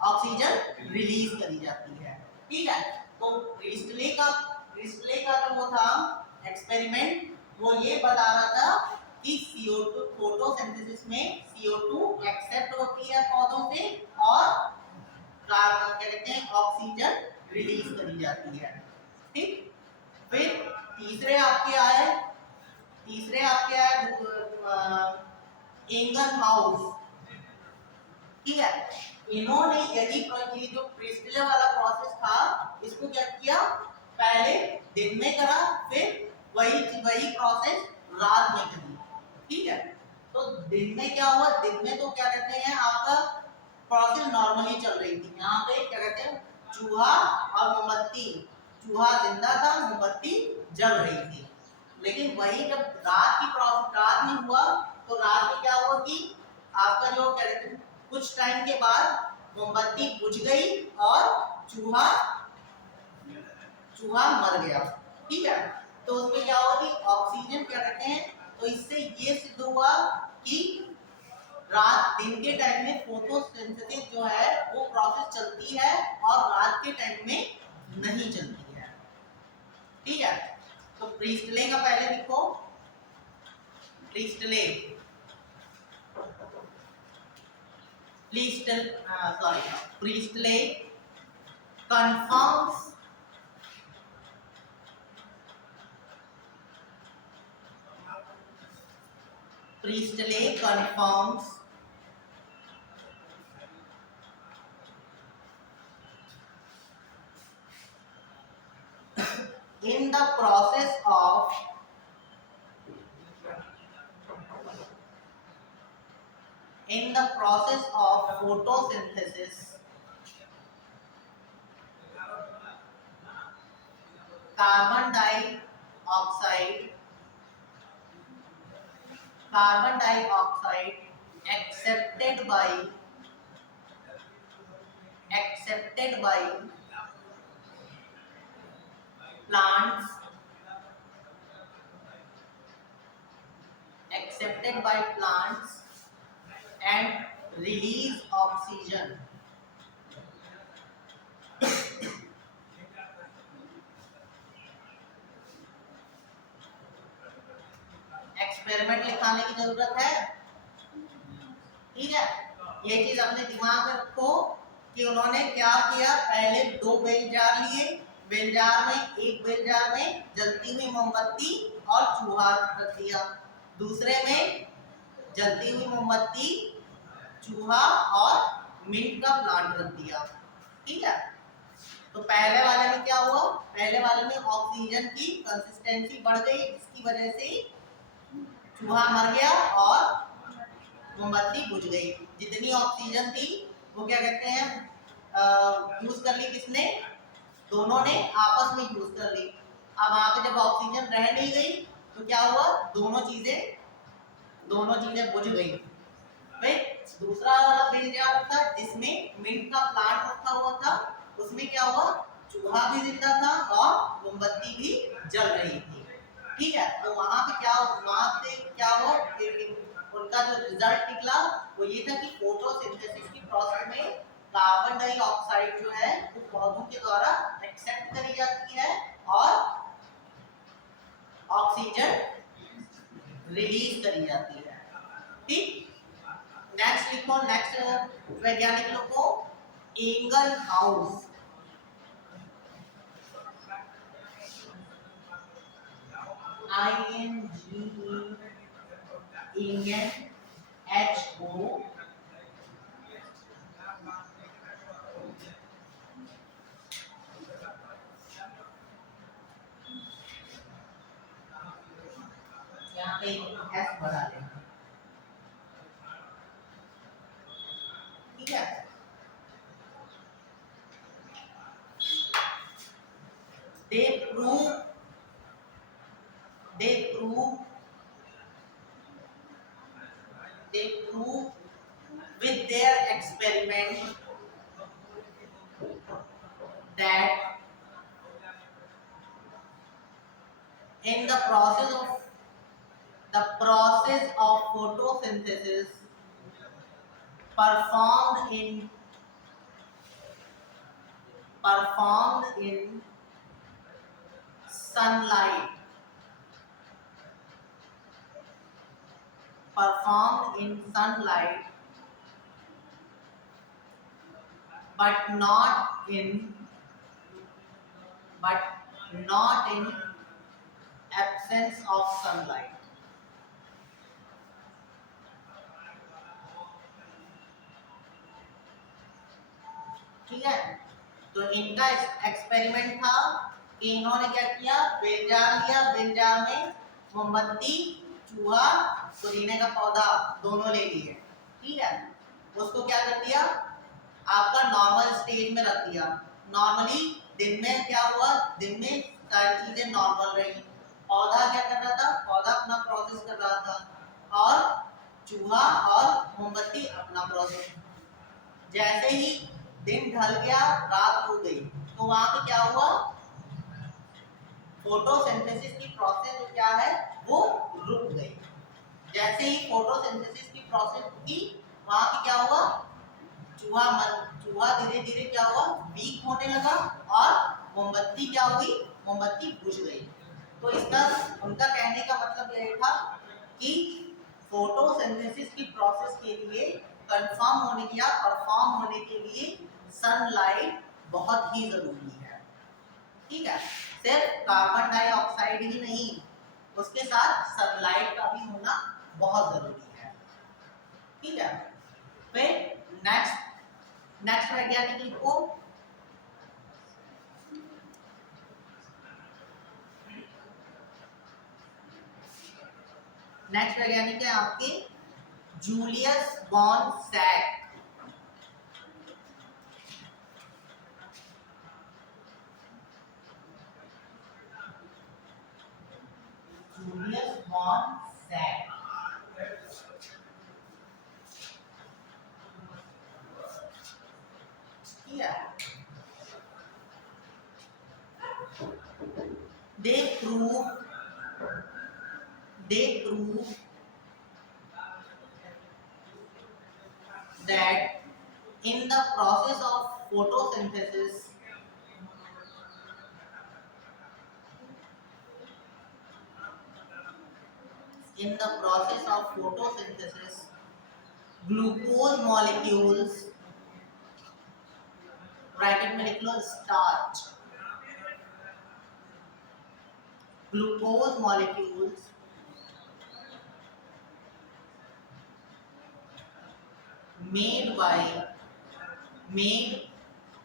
ऑक्सीजन रिलीज करी जाती है। ठीक है, तो प्रीस्टले का जो वो था एक्सपेरिमेंट, वो ये बता रहा था कि CO2 फोटोसिंथेसिस में CO2 एक्सेप्ट होती है पौधों से और कार्बन क्या कहते हैं ऑक्सीजन रिलीज करी जाती है। ठीक, फिर तीसरे आपके आए तीसरे आपके आए एंगल हाउस, ठीक है। इन्होंने यही ये जो प्रिस्टले वाला प्रोसेस था, इसको क्या किया, पहले दिन में करा, फिर वही प्रोसेस रात में करी, ठीक है। तो दिन में क्या हुआ, दिन में तो क्या कहते हैं आपका प्रोसेस नॉर्मली चल रही थी। यहाँ पे क्या कहते हैं, चूहा और मोमबत्ती, चूहा जिंदा था, मोमबत्ती जल रही थी। लेकिन वही जब रात की प्रोसेस रात में हुआ, तो रात में क्या हुआ कि आपका जो क्या कहते हैं, कुछ टाइम के बाद मोमबत्ती बुझ गई और चूहा चूहा मर गया, ठीक है। तो उसमें क्या हुआ कि ऑक्सीजन क्या कहते हैं, तो इससे ये सिद्ध हुआ कि रात दिन के टाइम में फोटोसिंथेसिस जो है वो प्रोसेस चलती है और रात के टाइम में नहीं चलती है, ठीक है। तो प्रीस्टले का पहले लिखो, Priestley Priestley confirms in the process of photosynthesis, carbon dioxide accepted by plants and release oxygen. Experiment लिखाने की जरूरत है, ठीक है। ये चीज अपने दिमाग में रखो कि उन्होंने क्या किया, पहले 2 बेल जार लिए, बेल जार में एक बेल जार में जलती हुई मोमबत्ती और चूहा रख दिया, दूसरे में जलती हुई मोमबत्ती, चूहा और मिंट का प्लांट रख दिया, ठीक है। तो पहले वाले में क्या हुआ, पहले वाले में ऑक्सीजन की कंसिस्टेंसी बढ़ गई, जिसकी वजह से चूहा मर गया और मोमबत्ती बुझ गई। जितनी ऑक्सीजन थी वो क्या कहते हैं यूज कर ली, किसने, दोनों ने आपस में यूज कर ली। अब वहां पे जब ऑक्सीजन रह नहीं गई तो क्या हुआ, दोनों चीजें बुझ गई। फिर दूसरा वाला बेल जार था जिसमें मिंट का प्लांट रखा हुआ था, उसमें क्या हुआ, चूहा भी जिंदा था और मोमबत्ती भी जल रही थी, ठीक है। तो वहां पे क्या हुआ, उनका जो रिजल्ट निकला वो ये था कि फोटोसिंथेसिस की प्रोसेस में कार्बन डाइऑक्साइड जो है वो पौधों के द्वारा एक्सेप्ट करी जाती है और ऑक्सीजन रिलीज करी जाती है, ठीक। नेक्स्ट लिखो, नेक्स्ट वैज्ञानिक लिखो, एंगल हाउस, INGENHO यहाँ पे S बढ़ा लेना, ठीक है। They prove with their experiment that in the process of photosynthesis performed in sunlight, but not in absence of sunlight, ठीक है। तो इनका एक्सपेरिमेंट था कि इन्होंने क्या किया, बेलजार लिया, बेलजार में मोमबत्ती, चूहा, पुदीने का पौधा दोनों ले लिए, ठीक है। उसको क्या कर दिया, आपका नॉर्मल स्टेज में रख दिया। नॉर्मली दिन में क्या हुआ, दिन में सारी चीजें नॉर्मल रही, पौधा क्या कर रहा था, पौधा अपना प्रोसेस कर रहा था और चूहा और मोमबत्ती अपना प्रोसेस। जैसे ही दिन ढल गया, रात हो गई, तो वहां पे क्या हुआ, फोटोसिंथेसिस की प्रोसेस जो क्या है वो रुक गई। जैसे ही फोटोसिंथेसिस की प्रोसेस रुकी, वहां पे क्या हुआ, चूहा धीरे धीरे क्या हुआ, वीक होने लगा और मोमबत्ती क्या हुई, मोमबत्ती बुझ गई। तो इसका उनका कहने का मतलब यह था कि फोटोसिंथेसिस की प्रोसेस के लिए कंफर्म होने या परफॉर्म होने के लिए सनलाइट बहुत ही जरूरी है, ठीक है। सिर्फ कार्बन डाइऑक्साइड ही नहीं, उसके साथ सनलाइट का भी होना बहुत जरूरी है, ठीक है। फिर नेक्स्ट वैज्ञानिक लिखो, नेक्स्ट वैज्ञानिक है आपके जूलियस बॉन सैक। जूलियस बॉन सैक, ठीक है। They prove that in the process of photosynthesis, glucose molecules, bracket में लिख लो starch, glucose molecules made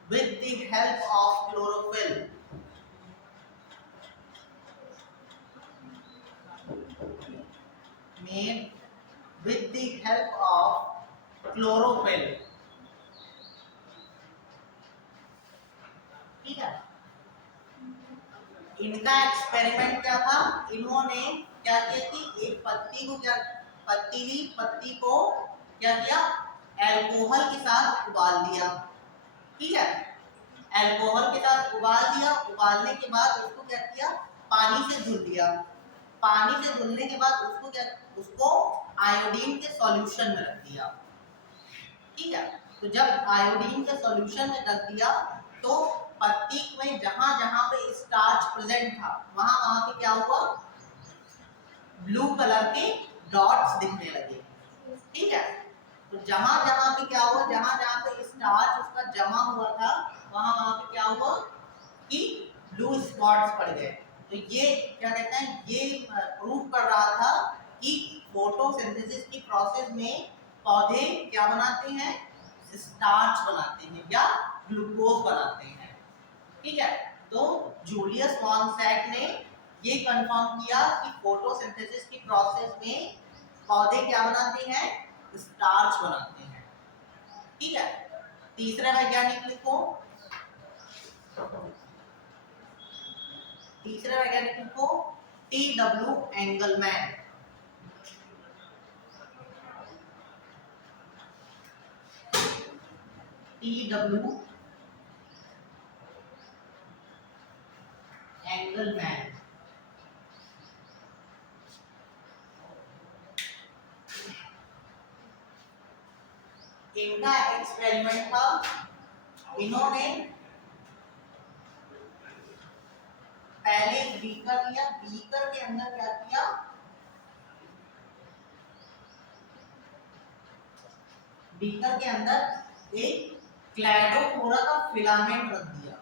with the help of chlorophyll, made with the help of chlorophyll, ठीक है। इनका एक्सपेरिमेंट क्या था, इन्होंने क्या किया कि एक पत्ती को क्या, पत्ती ली, पत्ती को क्या किया, अल्कोहल के साथ उबाल दिया, ठीक है। अल्कोहल के साथ उबाल दिया, उबालने के बाद उसको क्या किया, पानी से धुल दिया, पानी से धुलने के बाद उसको क्या, उसको आयोडीन के सॉल्यूशन में रख दिया, ठीक है। तो जब आयोडीन के सॉल्यूशन में रख दिया, तो पत्ती में जहां जहां पे स्टार्च प्रेजेंट था, वहां वहां पे क्या हुआ, ब्लू कलर के डॉट्स दिखने लगे, ठीक है। तो जहां जहां पे क्या हुआ, जहां जहां पे स्टार्च उसका जमा हुआ था, वहां वहां पे क्या हुआ कि ब्लू स्पॉट्स पड़ गए। तो ये क्या कहते हैं, ये प्रूव कर रहा था कि फोटोसिंथेसिस की प्रोसेस में पौधे क्या बनाते हैं, स्टार्च बनाते हैं या ग्लूकोज बनाते हैं, ठीक है। तो जूलियस वॉन सैक ने ये कंफर्म किया कि फोटोसिंथेसिस की प्रोसेस में पौधे क्या बनाते हैं, स्टार्च बनाते हैं, ठीक है। तीसरा वैज्ञानिक लिखो, तीसरा वैज्ञानिक लिखो टी.डब्ल्यू. एंगलमैन, टी.डब्ल्यू. एंगलमैन। इनका एक्सपेरिमेंट था, इन्होंने पहले बीकर लिया, बीकर के अंदर क्या किया, बीकर के अंदर एक क्लैडोफोरा का फिलामेंट रख दिया,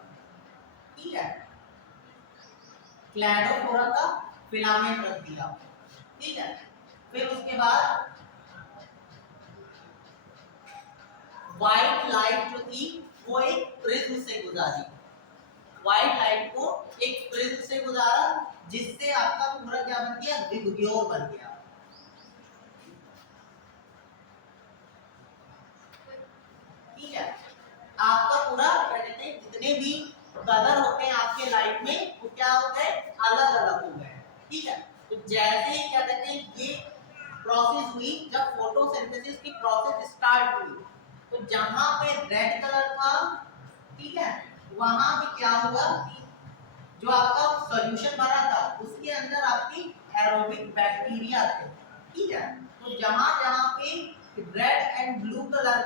ठीक है, क्लैडोफोरा का फिलामेंट रख दिया, ठीक है। फिर उसके बाद व्हाइट लाइट जो थी वो एक प्रिज्म से गुजारी, व्हाइट लाइट को एक प्रिज्म से गुजारा, जिससे आपका पूरा क्या बन गया, विबग्योर बन गया। ठीक है, आपका पूरा क्या कहते हैं, जितने भी कलर होते हैं आपके लाइट में वो क्या हो गए, अलग अलग हो गए। ठीक है, तो जैसे ही क्या कहते हैं ये प्रोसेस हुई, जब फोटोसिंथेसिस की प्रोसेस स्टार्ट हुई, तो जहां पे रेड कलर था, ठीक है, वहां पे क्या हुआ कि जो आपका सॉल्यूशन बना था उसके अंदर आपकी एरोबिक बैक्टीरिया थे। ठीक है, तो जहां जहां पे रेड एंड ब्लू कलर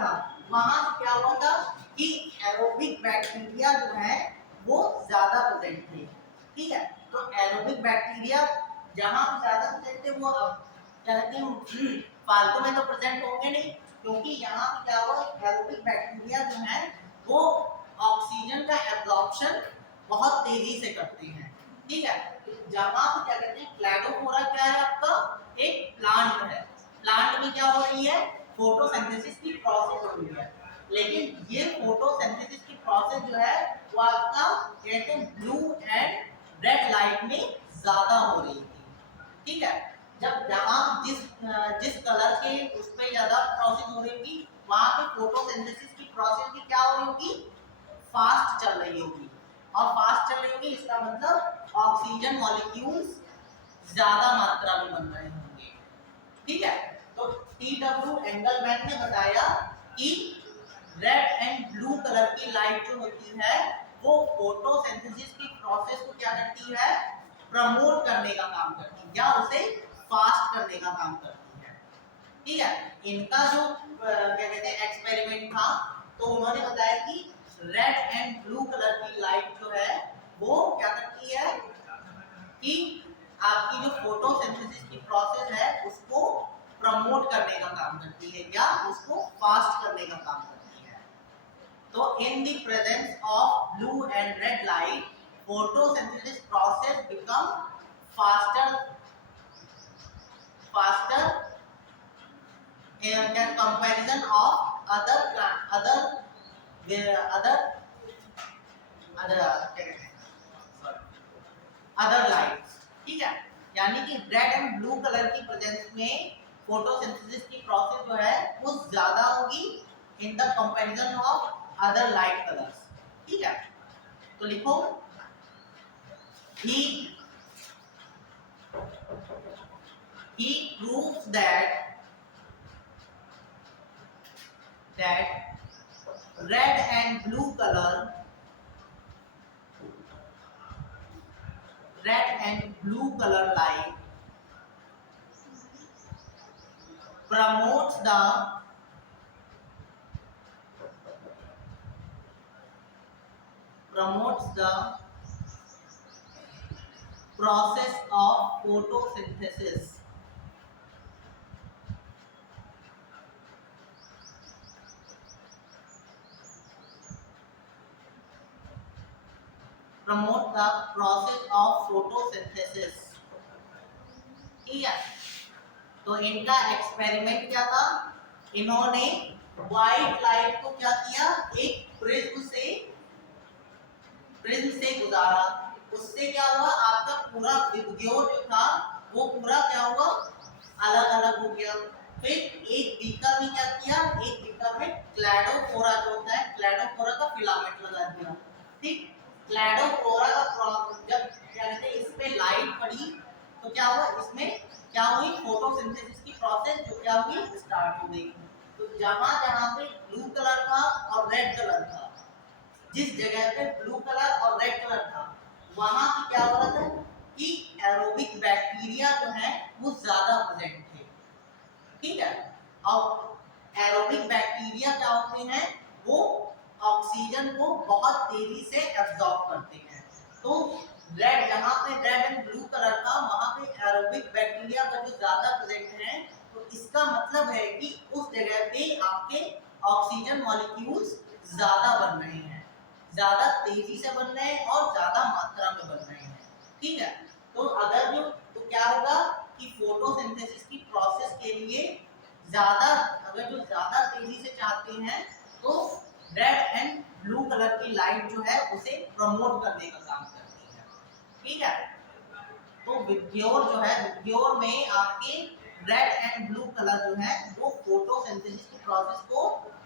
था, वहां क्या हुआ था कि एरोबिक बैक्टीरिया जो है वो ज्यादा प्रेजेंट थे। ठीक है, तो एरोबिक बैक्टीरिया जहां ज्यादा प्रेजेंट थे वो क्या कहते हैं फालतू में तो प्रेजेंट होंगे नहीं, क्योंकि यहाँ पे क्या हुआ, एरोबिक बैक्टीरिया जो है वो ऑक्सीजन का एब्जॉर्प्शन बहुत तेजी से करते हैं। ठीक है, जहां पे क्या कहते हैं क्लैडोफोरा क्या है आपका, एक प्लांट है, प्लांट में क्या हो रही है, फोटोसिंथेसिस की प्रोसेस हो रही है, लेकिन ये फोटोसिंथेसिस की प्रोसेस जो है वो आपका कहते हैं ब्लू एंड रेड लाइट में ज्यादा हो रही थी। ठीक है, जब जहां जिस कलर के उस पे ज्यादा प्रोसेस हो रही होगी, वहां पे फोटोसिंथेसिस की प्रोसेस भी क्या हो रही होगी, फास्ट चल रही होगी, और फास्ट चल रही होगी इसका मतलब ऑक्सीजन मॉलिक्यूल्स ज्यादा मात्रा में बन रहे होंगे। ठीक है, तो टी.डब्ल्यू. एंगलमैन ने बताया कि रेड एंड ब्लू कलर की लाइट जो होती है वो फोटोसिंथेसिस की प्रोसेस को क्या करती है, प्रमोट करने का काम करती है या उसे फास्ट करने का काम करती है। ठीक है, इनका जो क्या कहते हैं एक्सपेरिमेंट था, तो उन्होंने बताया कि रेड एंड ब्लू कलर की लाइट जो है वो क्या करती है कि आपकी जो फोटोसिंथेसिस की प्रोसेस है उसको प्रमोट करने का काम करती है या उसको फास्ट करने का काम करती है। तो in the presence of blue and red light, photosynthesis process become faster in comparison of other lights. ठीक है, यानी कि रेड एंड ब्लू कलर की प्रेजेंस में फोटोसिंथेसिस की प्रोसेस जो है वो ज्यादा होगी in the comparison of other light colours. ठीक है, तो लिखो he proves that red and blue color light promotes the process of photosynthesis. Promote the process of photosynthesis. ठीक है, तो इनका एक्सपेरिमेंट क्या था, इन्होंने व्हाइट लाइट को क्या किया, एक प्रिज्म से गुजारा, उससे क्या हुआ, आपका पूरा विबग्योर जो था वो पूरा क्या हुआ, अलग अलग हो गया। फिर एक बीकर में क्या किया, एक बीकर में क्लैडोफोरा जो होता है, क्लैडोफोरा का फिलामेंट लगा दिया। ठीक, क्लैडोफोरा का जब क्या कहते हैं इस पे लाइट पड़ी तो क्या हुआ, इसमें क्या हुई, फोटोसिंथेसिस की प्रोसेस जो क्या हुई, स्टार्ट हो गई। तो जहां जहां पे ब्लू कलर था और रेड कलर था, जिस जगह पे ब्लू कलर और रेड कलर था वहां पे क्या हो रहा था कि एरोबिक बैक्टीरिया जो है वो ज्यादा प्रेजेंट थे। ठीक है, अब एरोबिक बैक्टीरिया क्या होते हैं, वो ऑक्सीजन को बहुत तेजी से एब्जॉर्ब करते हैं। तो रेड, जहां पे रेड एंड ब्लू कलर था वहां पे एरोबिक बैक्टीरिया का जो ज्यादा प्रेजेंट है, तो इसका मतलब है कि उस जगह पे आपके ऑक्सीजन मॉलिक्यूल्स ज्यादा बन रहे हैं, ज्यादा तेजी से बन रहे हैं और ज्यादा मात्रा में बन रहे हैं। ठीक है, तो अगर जो तो क्या होगा कि फोटोसिंथेसिस की प्रोसेस के लिए ज्यादा, अगर जो ज्यादा तेजी से चाहते हैं विब्ग्योर जो है, विब्ग्योर में आपके रेड एंड ब्लू कलर जो है वो फोटोसिंथेसिस की प्रोसेस को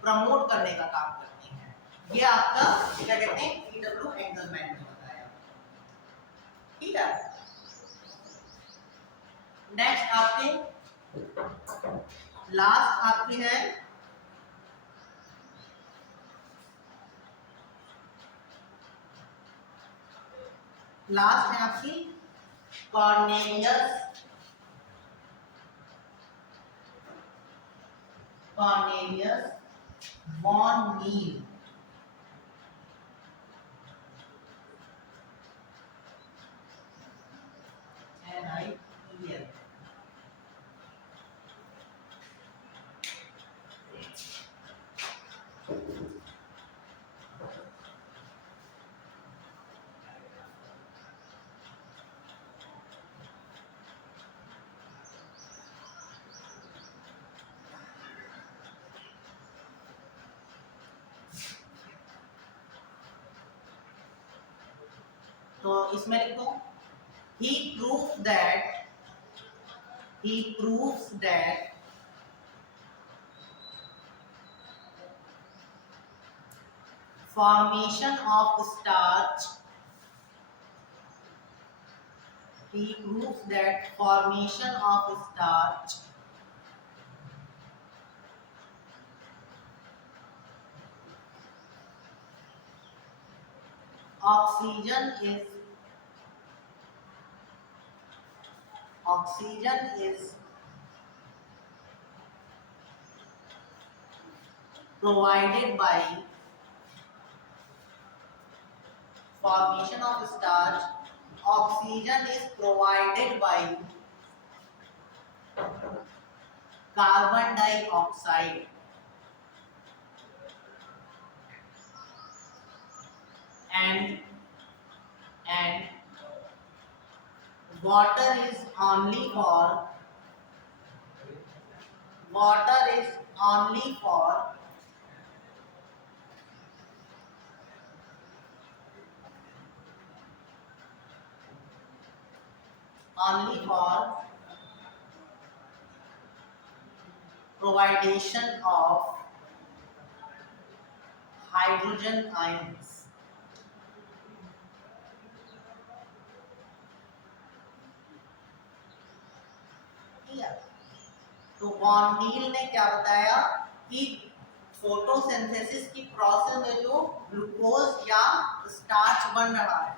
प्रमोट करने का काम करती है। ये आपका क्या कहते हैं पीडब्ल्यू एंगलमैन ने बताया। ठीक है, नेक्स्ट आपके लास्ट आपकी है आपकी कॉर्नेलियस वॉन नील। NIEL। तो इसमें लिखो he proves that formation of starch oxygen is provided by formation of starch. Oxygen is provided by carbon dioxide and water is only for providation of hydrogen ions। तो Van Niel ने क्या बताया कि photosynthesis की process में जो glucose या starch बन रहा है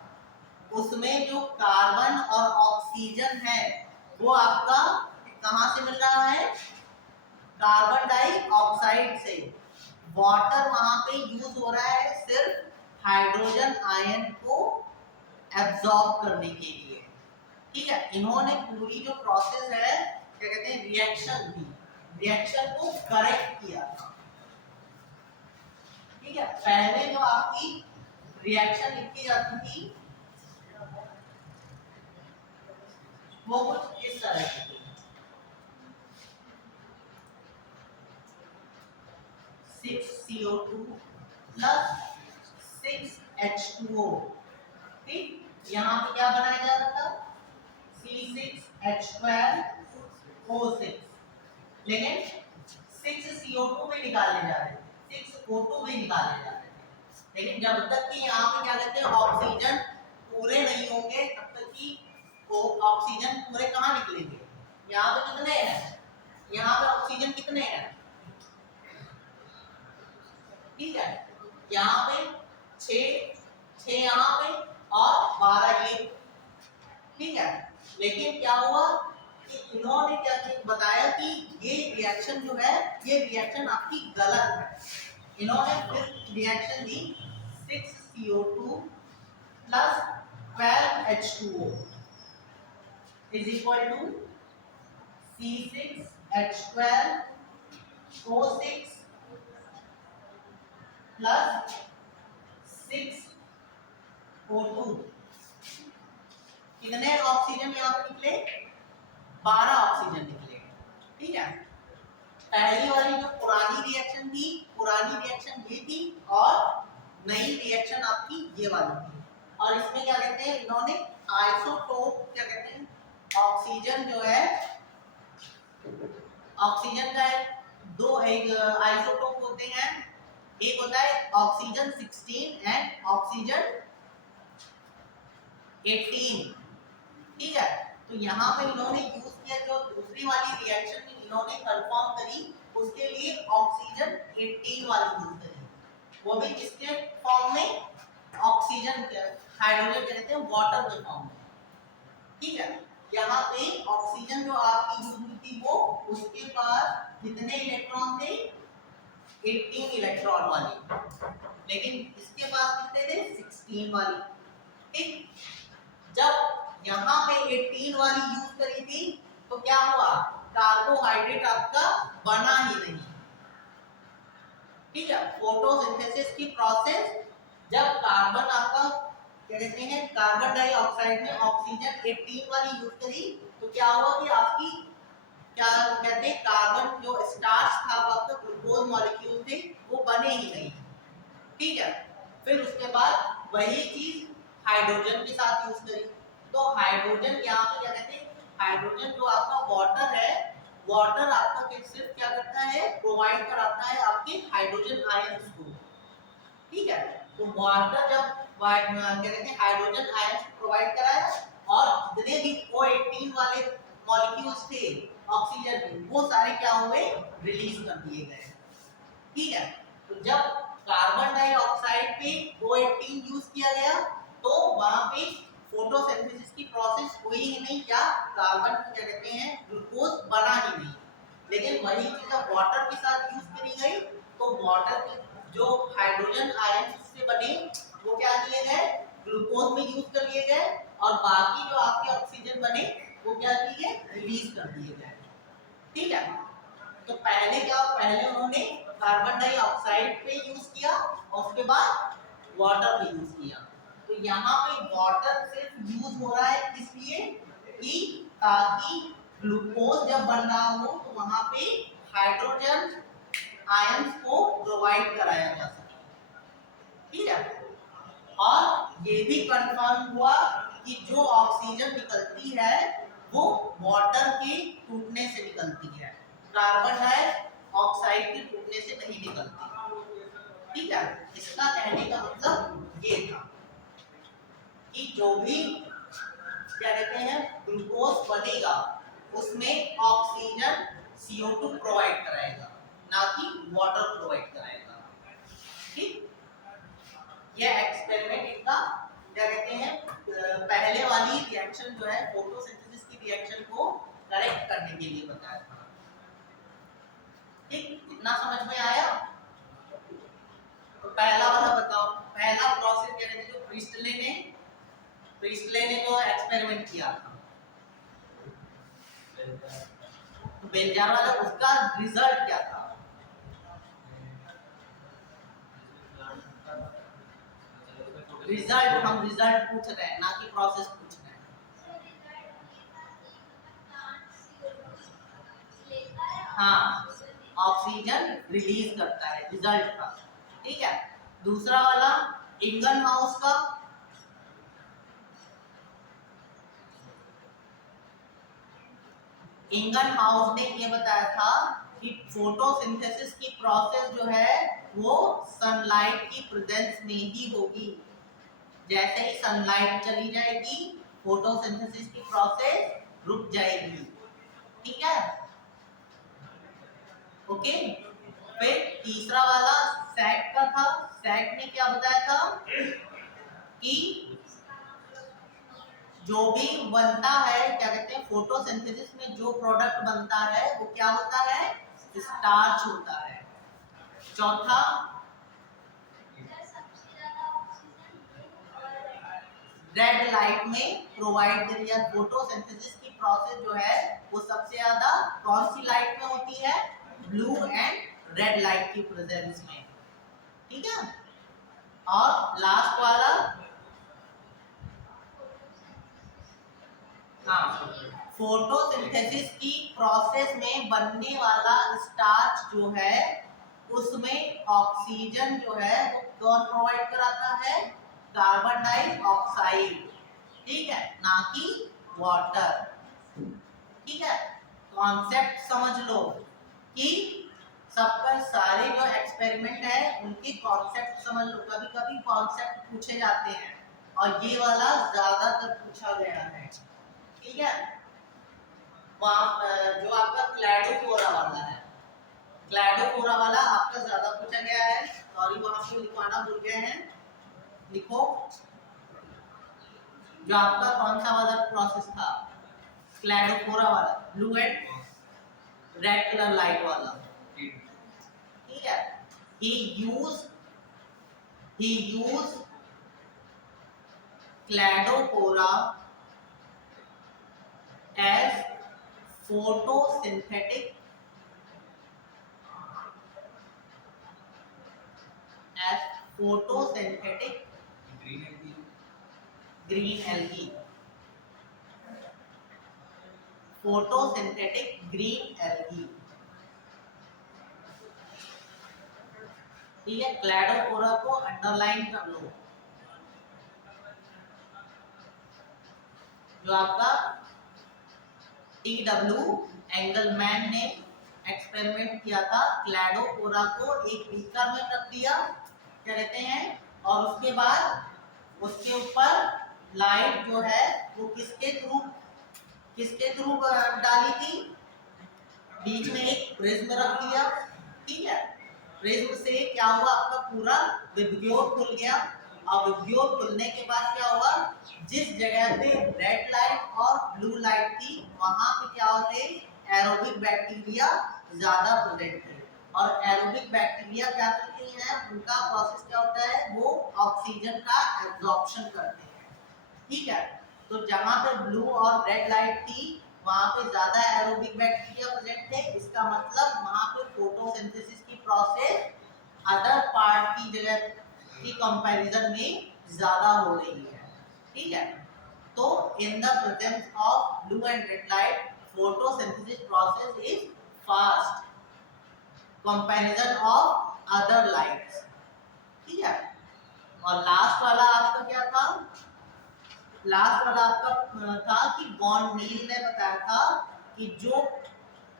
उसमें जो कार्बन और ऑक्सीजन है वो आपका कहां से मिल रहा है, कार्बन डाइऑक्साइड से। वाटर वहां पे यूज हो रहा है सिर्फ हाइड्रोजन आयन को एब्जॉर्ब करने के लिए। ठीक है, इन्होंने पूरी जो प्रोसेस है क्या कहते हैं रिएक्शन को करेक्ट किया था। ठीक है, पहले जो आपकी रिएक्शन लिखी जाती थी वो कुछ इस तरह की थी, 6CO2 प्लस 6H2O। ठीक, यहाँ पे क्या बनाया जा रहा था C6H12O6, लेकिन 6CO2 भी निकाले जा रहे थे, 6O2 भी निकाले जा रहे थे, लेकिन जब तक कि यहाँ पे क्या कहते हैं ऑक्सीजन पूरे नहीं होंगे तब तक कि ऑक्सीजन पूरे कहाँ निकलेंगे। यहाँ पे कितने हैं, यहाँ पे ऑक्सीजन कितने हैं, ठीक है, यहाँ पे 6 यहाँ पे और 12 ये। ठीक है, लेकिन क्या हुआ कि इन्होंने क्या बताया कि ये रिएक्शन जो है ये रिएक्शन आपकी गलत है। इन्होंने फिर reaction the 6CO2 plus 12H2O is equal to C6H12O6 plus 6O2। कितने ऑक्सीजन यहाँ पे निकले, 12 ऑक्सीजन निकले। ठीक है, पहली वाली जो पुरानी रिएक्शन थी, पुरानी रिएक्शन ये थी और नई रिएक्शन आपकी ये वाली थी। और इसमें क्या कहते हैं इन्होंने आइसोटोप क्या कहते हैं ऑक्सीजन जो है, ऑक्सीजन का दो एक आइसोटोप होते हैं, एक होता है ऑक्सीजन 16 एंड ऑक्सीजन 18। ठीक है, तो यहाँ पे इन्होंने यूज किया जो दूसरी वाली रिएक्शन इन्होंने परफॉर्म करी, उसके लिए ऑक्सीजन 18 वाली यूज करी, वो भी किसके फॉर्म में, ऑक्सीजन हाइड्रोजन कहते हैं वाटर के फॉर्म में। ठीक है, यहाँ पे ऑक्सीजन जो आपकी यूज हुई थी वो उसके पास कितने इलेक्ट्रॉन थे, 18 इलेक्ट्रॉन वाली, लेकिन इसके पास कितने थे, 16 वाली। ठीक, जब यहाँ पे 18 वाली यूज करी थी तो क्या हुआ, कार्बोहाइड्रेट आपका बना ही नहीं। ठीक है, फोटोसिंथेसिस की प्रोसेस, जब कार्बन आपका क्या कहते हैं, कार्बन डाइऑक्साइड में ऑक्सीजन 18 वाली यूज करी तो क्या हुआ कि आपकी क्या कहते हैं, कार्बन जो स्टार्च था आपका ग्लूकोज मॉलिक्यूल थे वो बने ही नहीं। ठीक है, फिर उसके बाद वही चीज हाइड्रोजन के साथ यूज करी, तो हाइड्रोजन यहाँ पे क्या कहते हैं, हाइड्रोजन जो आपका वाटर है, वाटर आपका सिर्फ क्या करता है, प्रोवाइड कराता है आपके हाइड्रोजन आयंस को। ठीक है, तो वाटर जब क्या कहते हैं हाइड्रोजन आयंस प्रोवाइड कराया और जितने भी O18 वाले मॉलिक्यूल्स थे ऑक्सीजन के, वो सारे क्या हुए, रिलीज कर दिए गए। ठीक है, तो जब कार्बन डाइऑक्साइड पे O18 यूज किया गया तो वहां पे फोटोसिंथेसिस की प्रोसेस हुई ही नहीं, क्या कार्बन क्या कहते हैं ग्लूकोज बना ही नहीं। लेकिन वही चीज वाटर के साथ यूज करी गई तो वाटर के जो हाइड्रोजन आयन से बने वो क्या किए गए, ग्लूकोज में यूज कर लिए गए, और बाकी जो आपके ऑक्सीजन बने वो क्या किए, रिलीज कर दिए गए। ठीक है, तो पहले क्या, पहले उन्होंने कार्बन डाइऑक्साइड पे यूज किया और उसके बाद वाटर पे यूज किया। तो यहाँ पे वाटर सिर्फ यूज हो रहा है इसलिए कि ताकि ग्लूकोज जब बन रहा हो तो वहां पे हाइड्रोजन आयंस को प्रोवाइड कराया जा सके। ठीक है, और ये भी कंफर्म हुआ कि जो ऑक्सीजन निकलती है वो वाटर के टूटने से निकलती है, कार्बन डाइऑक्साइड के टूटने से नहीं निकलती। ठीक है, इसका कहने का मतलब ये था कि जो भी क्या कहते हैं ग्लूकोज बनेगा उसमें ऑक्सीजन CO2 प्रोवाइड कराएगा, ना कि वाटर प्रोवाइड कराएगा। ठीक, यह एक्सपेरिमेंट इनका क्या कहते हैं पहले वाली रिएक्शन जो है फोटोसिंथेसिस की रिएक्शन को करेक्ट करने के लिए बताया था। ठीक, इतना समझ में आया? तो पहला वाला बताओ, पहला प्रोसेस क्या कहते हैं जो प्रिस्टले ने जो एक्सपेरिमेंट किया था, तो बेंजार वाला उसका रिजल्ट क्या था? रिजल्ट, हम रिजल्ट पूछ रहे हैं ना कि प्रोसेस पूछ रहे हैं। हाँ, ऑक्सीजन रिलीज करता है, रिजल्ट का। ठीक है, दूसरा वाला इंगनहाउस का, इंगनहाउस ने ये बताया था कि फोटोसिंथेसिस की प्रोसेस जो है वो सनलाइट की प्रेजेंस में ही होगी। जैसे ही सनलाइट चली जाएगी फोटोसिंथेसिस की प्रोसेस रुक जाएगी। ठीक है, ओके। फिर तीसरा वाला सैक का था, सैक ने क्या बताया था कि जो भी बनता है क्या कहते हैं फोटोसिंथेसिस में जो प्रोडक्ट बनता है वो क्या होता है, स्टार्च होता है। चौथा रेड लाइट में प्रोवाइड करी है, फोटोसिंथेसिस की प्रोसेस जो है वो सबसे ज्यादा कौन सी लाइट में होती है, ब्लू एंड रेड लाइट की प्रेजेंस में। ठीक है, और लास्ट वाला हाँ, फोटोसिंथेसिस की प्रोसेस में बनने वाला स्टार्च जो है उसमें ऑक्सीजन जो है वो कौन प्रोवाइड कराता है, कार्बन डाइऑक्साइड। ठीक है, ना कि वाटर। ठीक है, कॉन्सेप्ट समझ लो कि सब पर सारे जो एक्सपेरिमेंट है उनके कॉन्सेप्ट समझ लो। कभी कभी कॉन्सेप्ट पूछे जाते हैं और ये वाला ज्यादातर पूछा गया है। ठीक है, जो आपका क्लैडोफोरा वाला है, क्लैडोफोरा वाला आपका ज्यादा पूछा गया है। सॉरी वहां पे लिखवाना भूल गए हैं, लिखो जो आपका कौन सा वाला प्रोसेस था, क्लैडोफोरा वाला, blue and red colour light वाला। ठीक है, he used Cladophora as photosynthetic green algae, photosynthetic green algae। ठीक है, क्लैडोफोरा को अंडरलाइन कर लो। जो आपका टी.डब्ल्यू. एंगलमैन ने एक्सपेरिमेंट किया था, क्लैडोफोरा को एक बीकर में रख दिया, क्या कहते हैं, और उसके बाद उसके ऊपर लाइट जो है वो किसके थ्रू डाली थी, बीच में एक प्रिज्म रख दिया। ठीक है, प्रिज्म से क्या हुआ, आपका पूरा विबग्योर खुल गया, और विबग्योर खुलने के बाद क्या हुआ, जिस जगह पे रेड लाइट और ब्लू लाइट थी वहां पे क्या होते, एरोबिक बैक्टीरिया ज्यादा प्रेजेंट थे। और एरोबिक बैक्टीरिया क्या करते हैं, उनका प्रोसेस क्या होता है, वो ऑक्सीजन का एब्जॉर्प्शन करते हैं। ठीक है, तो जहां पे ब्लू और रेड लाइट थी वहां पे ज्यादा एरोबिक बैक्टीरिया प्रेजेंट थे। इसका मतलब वहां पे फोटोसिंथेसिस की प्रोसेस अदर पार्ट की जगह की कंपैरिजन में ज्यादा हो रही है। ठीक है, तो in the presence of blue and red light photosynthesis process is fast comparison of other lights। ठीक है, और लास्ट वाला आपका क्या था, लास्ट वाला आपका था कि बॉन नील ने बताया था कि जो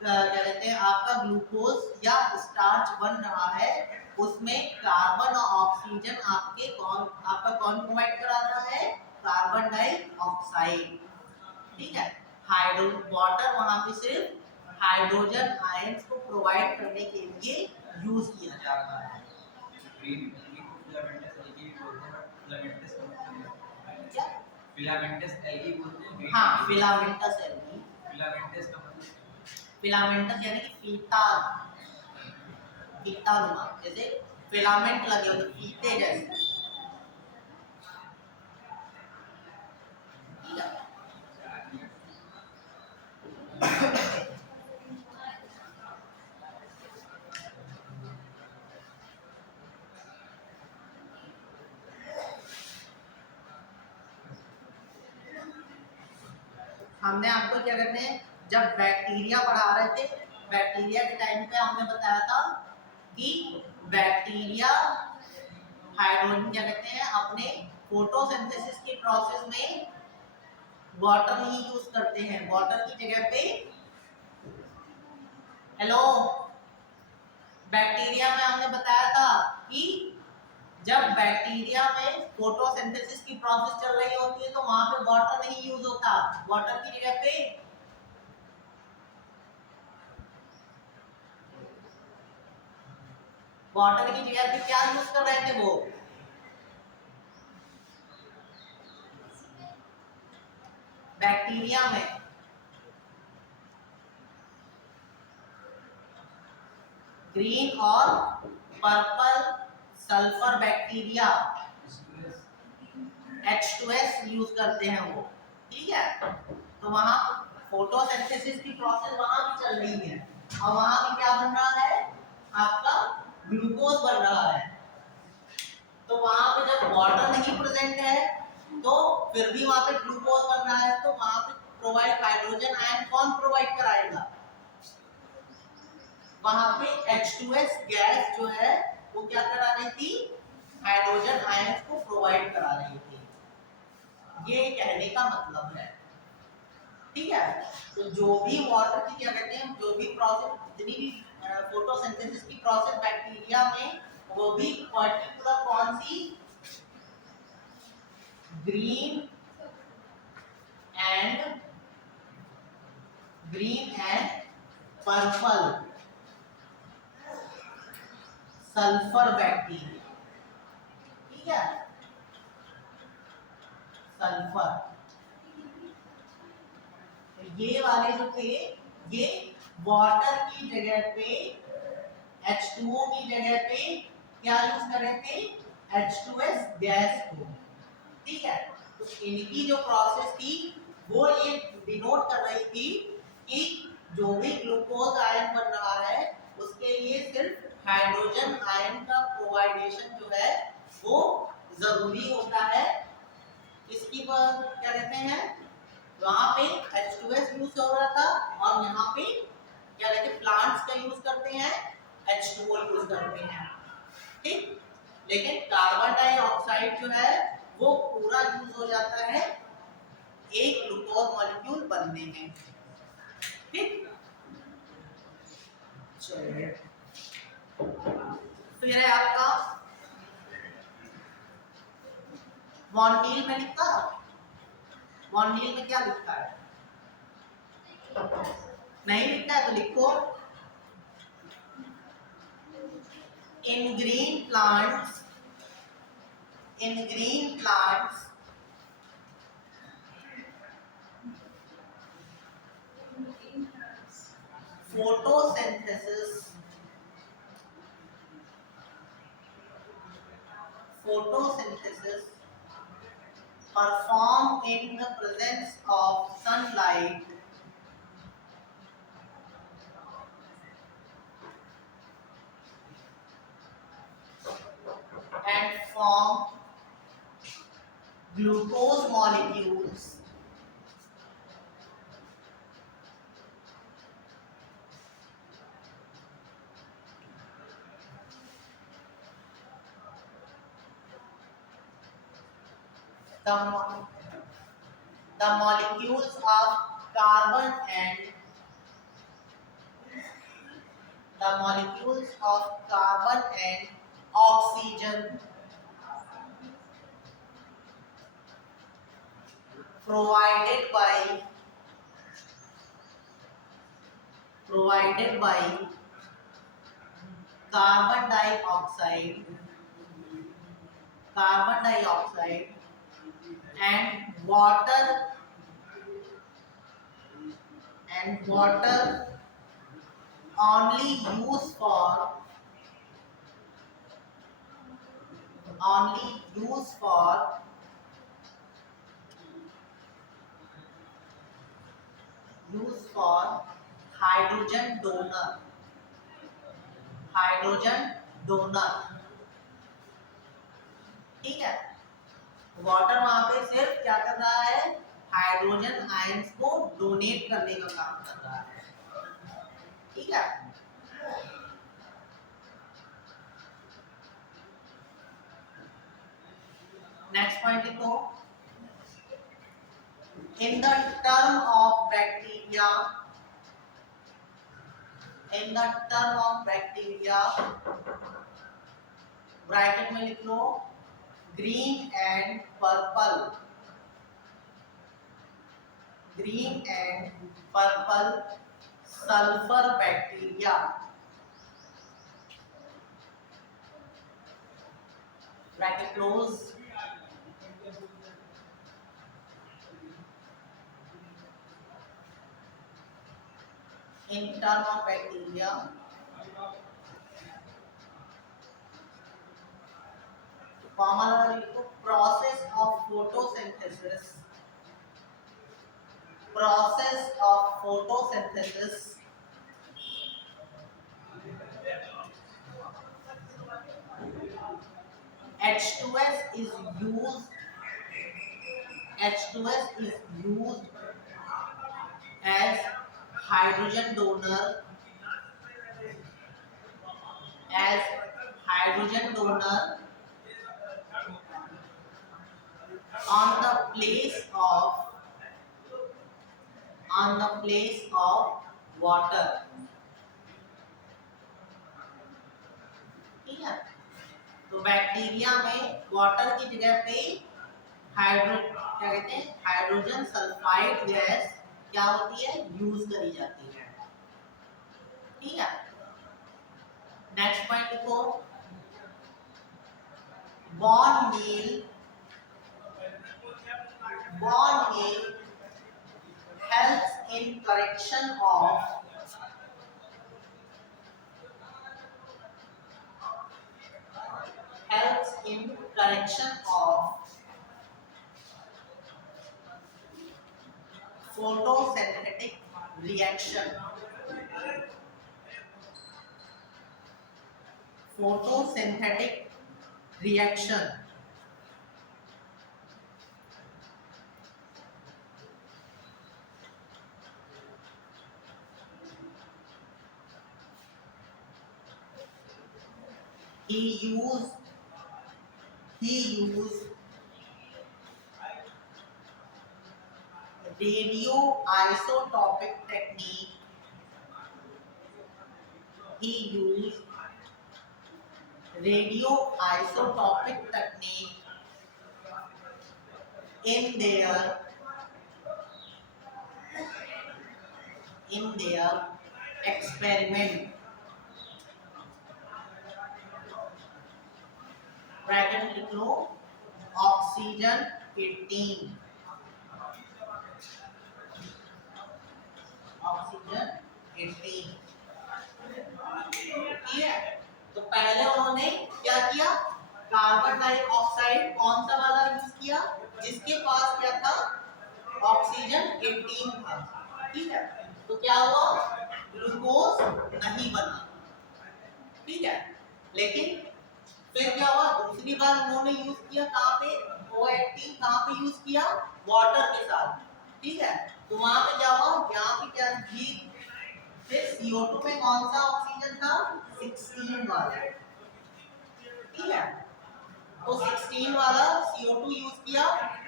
क्या कहते हैं आपका ग्लूकोज या स्टार्च बन रहा है उसमें कार्बन और ऑक्सीजन आपका कौन प्रोवाइड करा रहा है, कार्बन डाइऑक्साइड। ठीक है, वाटर वहां पे सिर्फ हाइड्रोजन आयंस को प्रोवाइड करने के लिए यूज किया जा रहा है। क्या फिलामेंटस एल्गी बोलते हैं? हाँ, फिलामेंटस एल्गी। फिलामेंटस का मतलब, फिलामेंटस यानी कि फीता, फीतानुमा, जैसे फिलामेंट लगे होते फीते जैसे। हमने आपको क्या कहते हैं, जब बैक्टीरिया पढ़ा रहे थे, बैक्टीरिया के टाइम पे हमने बताया था कि बैक्टीरिया हाइड्रोजन क्या कहते हैं अपने फोटोसिंथेसिस के प्रोसेस में वाटर नहीं यूज करते हैं, वाटर की जगह पे, हेलो, बैक्टीरिया में हमने बताया था कि जब बैक्टीरिया में फोटोसिंथेसिस की प्रोसेस चल रही होती है तो वहां पे वाटर नहीं यूज होता, वाटर की जगह पे क्या यूज कर रहे थे, वो बैक्टीरिया में ग्रीन और purple sulphur bacteria H2S use करते हैं वो। ठीक है, तो वहां फोटोसिंथेसिस की प्रोसेस वहां भी चल रही है और वहां भी क्या बन रहा है, आपका ग्लूकोज बन रहा है। तो वहां पे जब वाटर नहीं प्रेजेंट है तो फिर भी वहां पे ग्लूकोज बन रहा है, तो वहां पे प्रोवाइड हाइड्रोजन आयन कौन प्रोवाइड कराएगा, वहां पे H2S गैस जो है वो क्या करा रही थी, हाइड्रोजन आयंस को प्रोवाइड करा रही थी। ये कहने का मतलब है। ठीक है, है। तो जो भी वाटर की क्या कहते हैं, जो भी प्रोसेस, जितनी भी फोटोसिंथेसिस की प्रोसेस बैक्टीरिया में, वो भी पर्टिकुलर कौन सी, green and purple sulphur bacteria, ठीक है, सल्फर। ये वाले जो थे, ये वाटर की जगह पे, H2O की जगह पे क्या यूज कर रहे थे, H2S गैस को, ठीक है। तो इनकी जो प्रोसेस थी वो ये डिनोट कर रही थी कि जो भी ग्लूकोज आयन बन रहा है उसके लिए सिर्फ हाइड्रोजन आयन का प्रोवाइडेशन जो है वो जरूरी होता है। इसकी पर क्या कहते हैं, वहां पे H2S यूज हो रहा था और यहाँ पे क्या कहते हैं, प्लांट्स का यूज करते हैं, H2O यूज करते हैं, ठीक। लेकिन कार्बन डाइऑक्साइड जो है वो पूरा यूज हो जाता है एक ग्लूकोज मॉलिक्यूल बनने में, ठीक। चलिए, फिर है आपका वॉन नील में लिखा, वॉन नील में क्या लिखा है, नहीं लिखा है तो लिखो, इन green plants photosynthesis performed in the presence of sunlight and form glucose molecules the molecules of carbon and oxygen provided by carbon dioxide and water only used for hydrogen donor, ठीक है। वाटर वहां पे सिर्फ क्या कर रहा है, hydrogen ions को डोनेट करने का काम कर रहा है, ठीक है। नेक्स्ट पॉइंट लिखो, in the term of bacteria bracket में लिख लो, green and purple sulphur bacteria, bracket close. In term of bacteria, formula लिखो, process of photosynthesis H2S is used as hydrogen donor on the place on the place of water. ठीक है, तो bacteria में water की जगह पे क्या कहते हैं, हाइड्रोजन सल्फाइड गैस क्या होती है, यूज करी जाती है। ठीक है, नेक्स्ट पॉइंट लिखो, bone meal helps in correction of photosynthetic reaction. He used radioisotopic technique. In their experiment. Bracket लिख लो, ऑक्सीजन 18, ऑक्सीजन 18। ठीक है, तो पहले उन्होंने क्या किया, कार्बन डाइऑक्साइड कौन सा वाला यूज किया, जिसके पास क्या था, ऑक्सीजन 18 था। ठीक है, तो क्या हुआ, ग्लूकोज नहीं बना। ठीक है, लेकिन फिर क्या हुआ, दूसरी बार उन्होंने यूज किया कहां पे, O18 कहां पे यूज किया, वाटर के साथ। ठीक है, तो वहां पे क्या हुआ, यहाँ पे क्या जी, फिर CO2 में कौन सा ऑक्सीजन था, 16 वाला। ठीक है, तो 16 वाला CO2 यूज किया,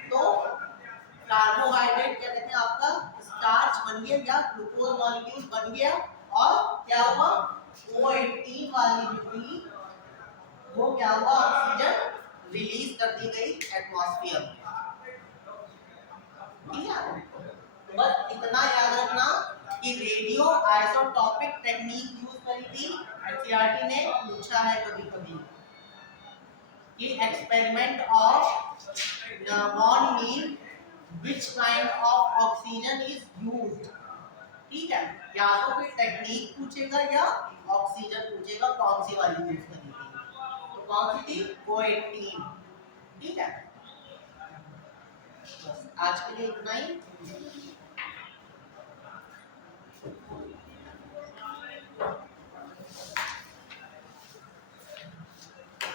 तो कार्बोहाइड्रेट क्या कहते हैं आपका, स्टार्च बन गया या ग्लूकोज मॉलिक्यूल बन गया, और क्या हुआ, O18 वाली जो थी वो क्या हुआ, ऑक्सीजन रिलीज कर दी गई एटमॉस्फेयर में। ठीक है, बस इतना याद रखना कि रेडियो आइसोटॉपिक टेक्निक यूज करी थी, एनसीईआरटी ने पूछा है कभी कभी कि experiment of bone meal which kind of oxygen is used. ठीक है, या तो फिर टेक्निक पूछेगा या ऑक्सीजन पूछेगा, कौन सी वाली यूज करी थी, तो कौन सी थी, O18। ठीक है, बस आज के लिए इतना ही।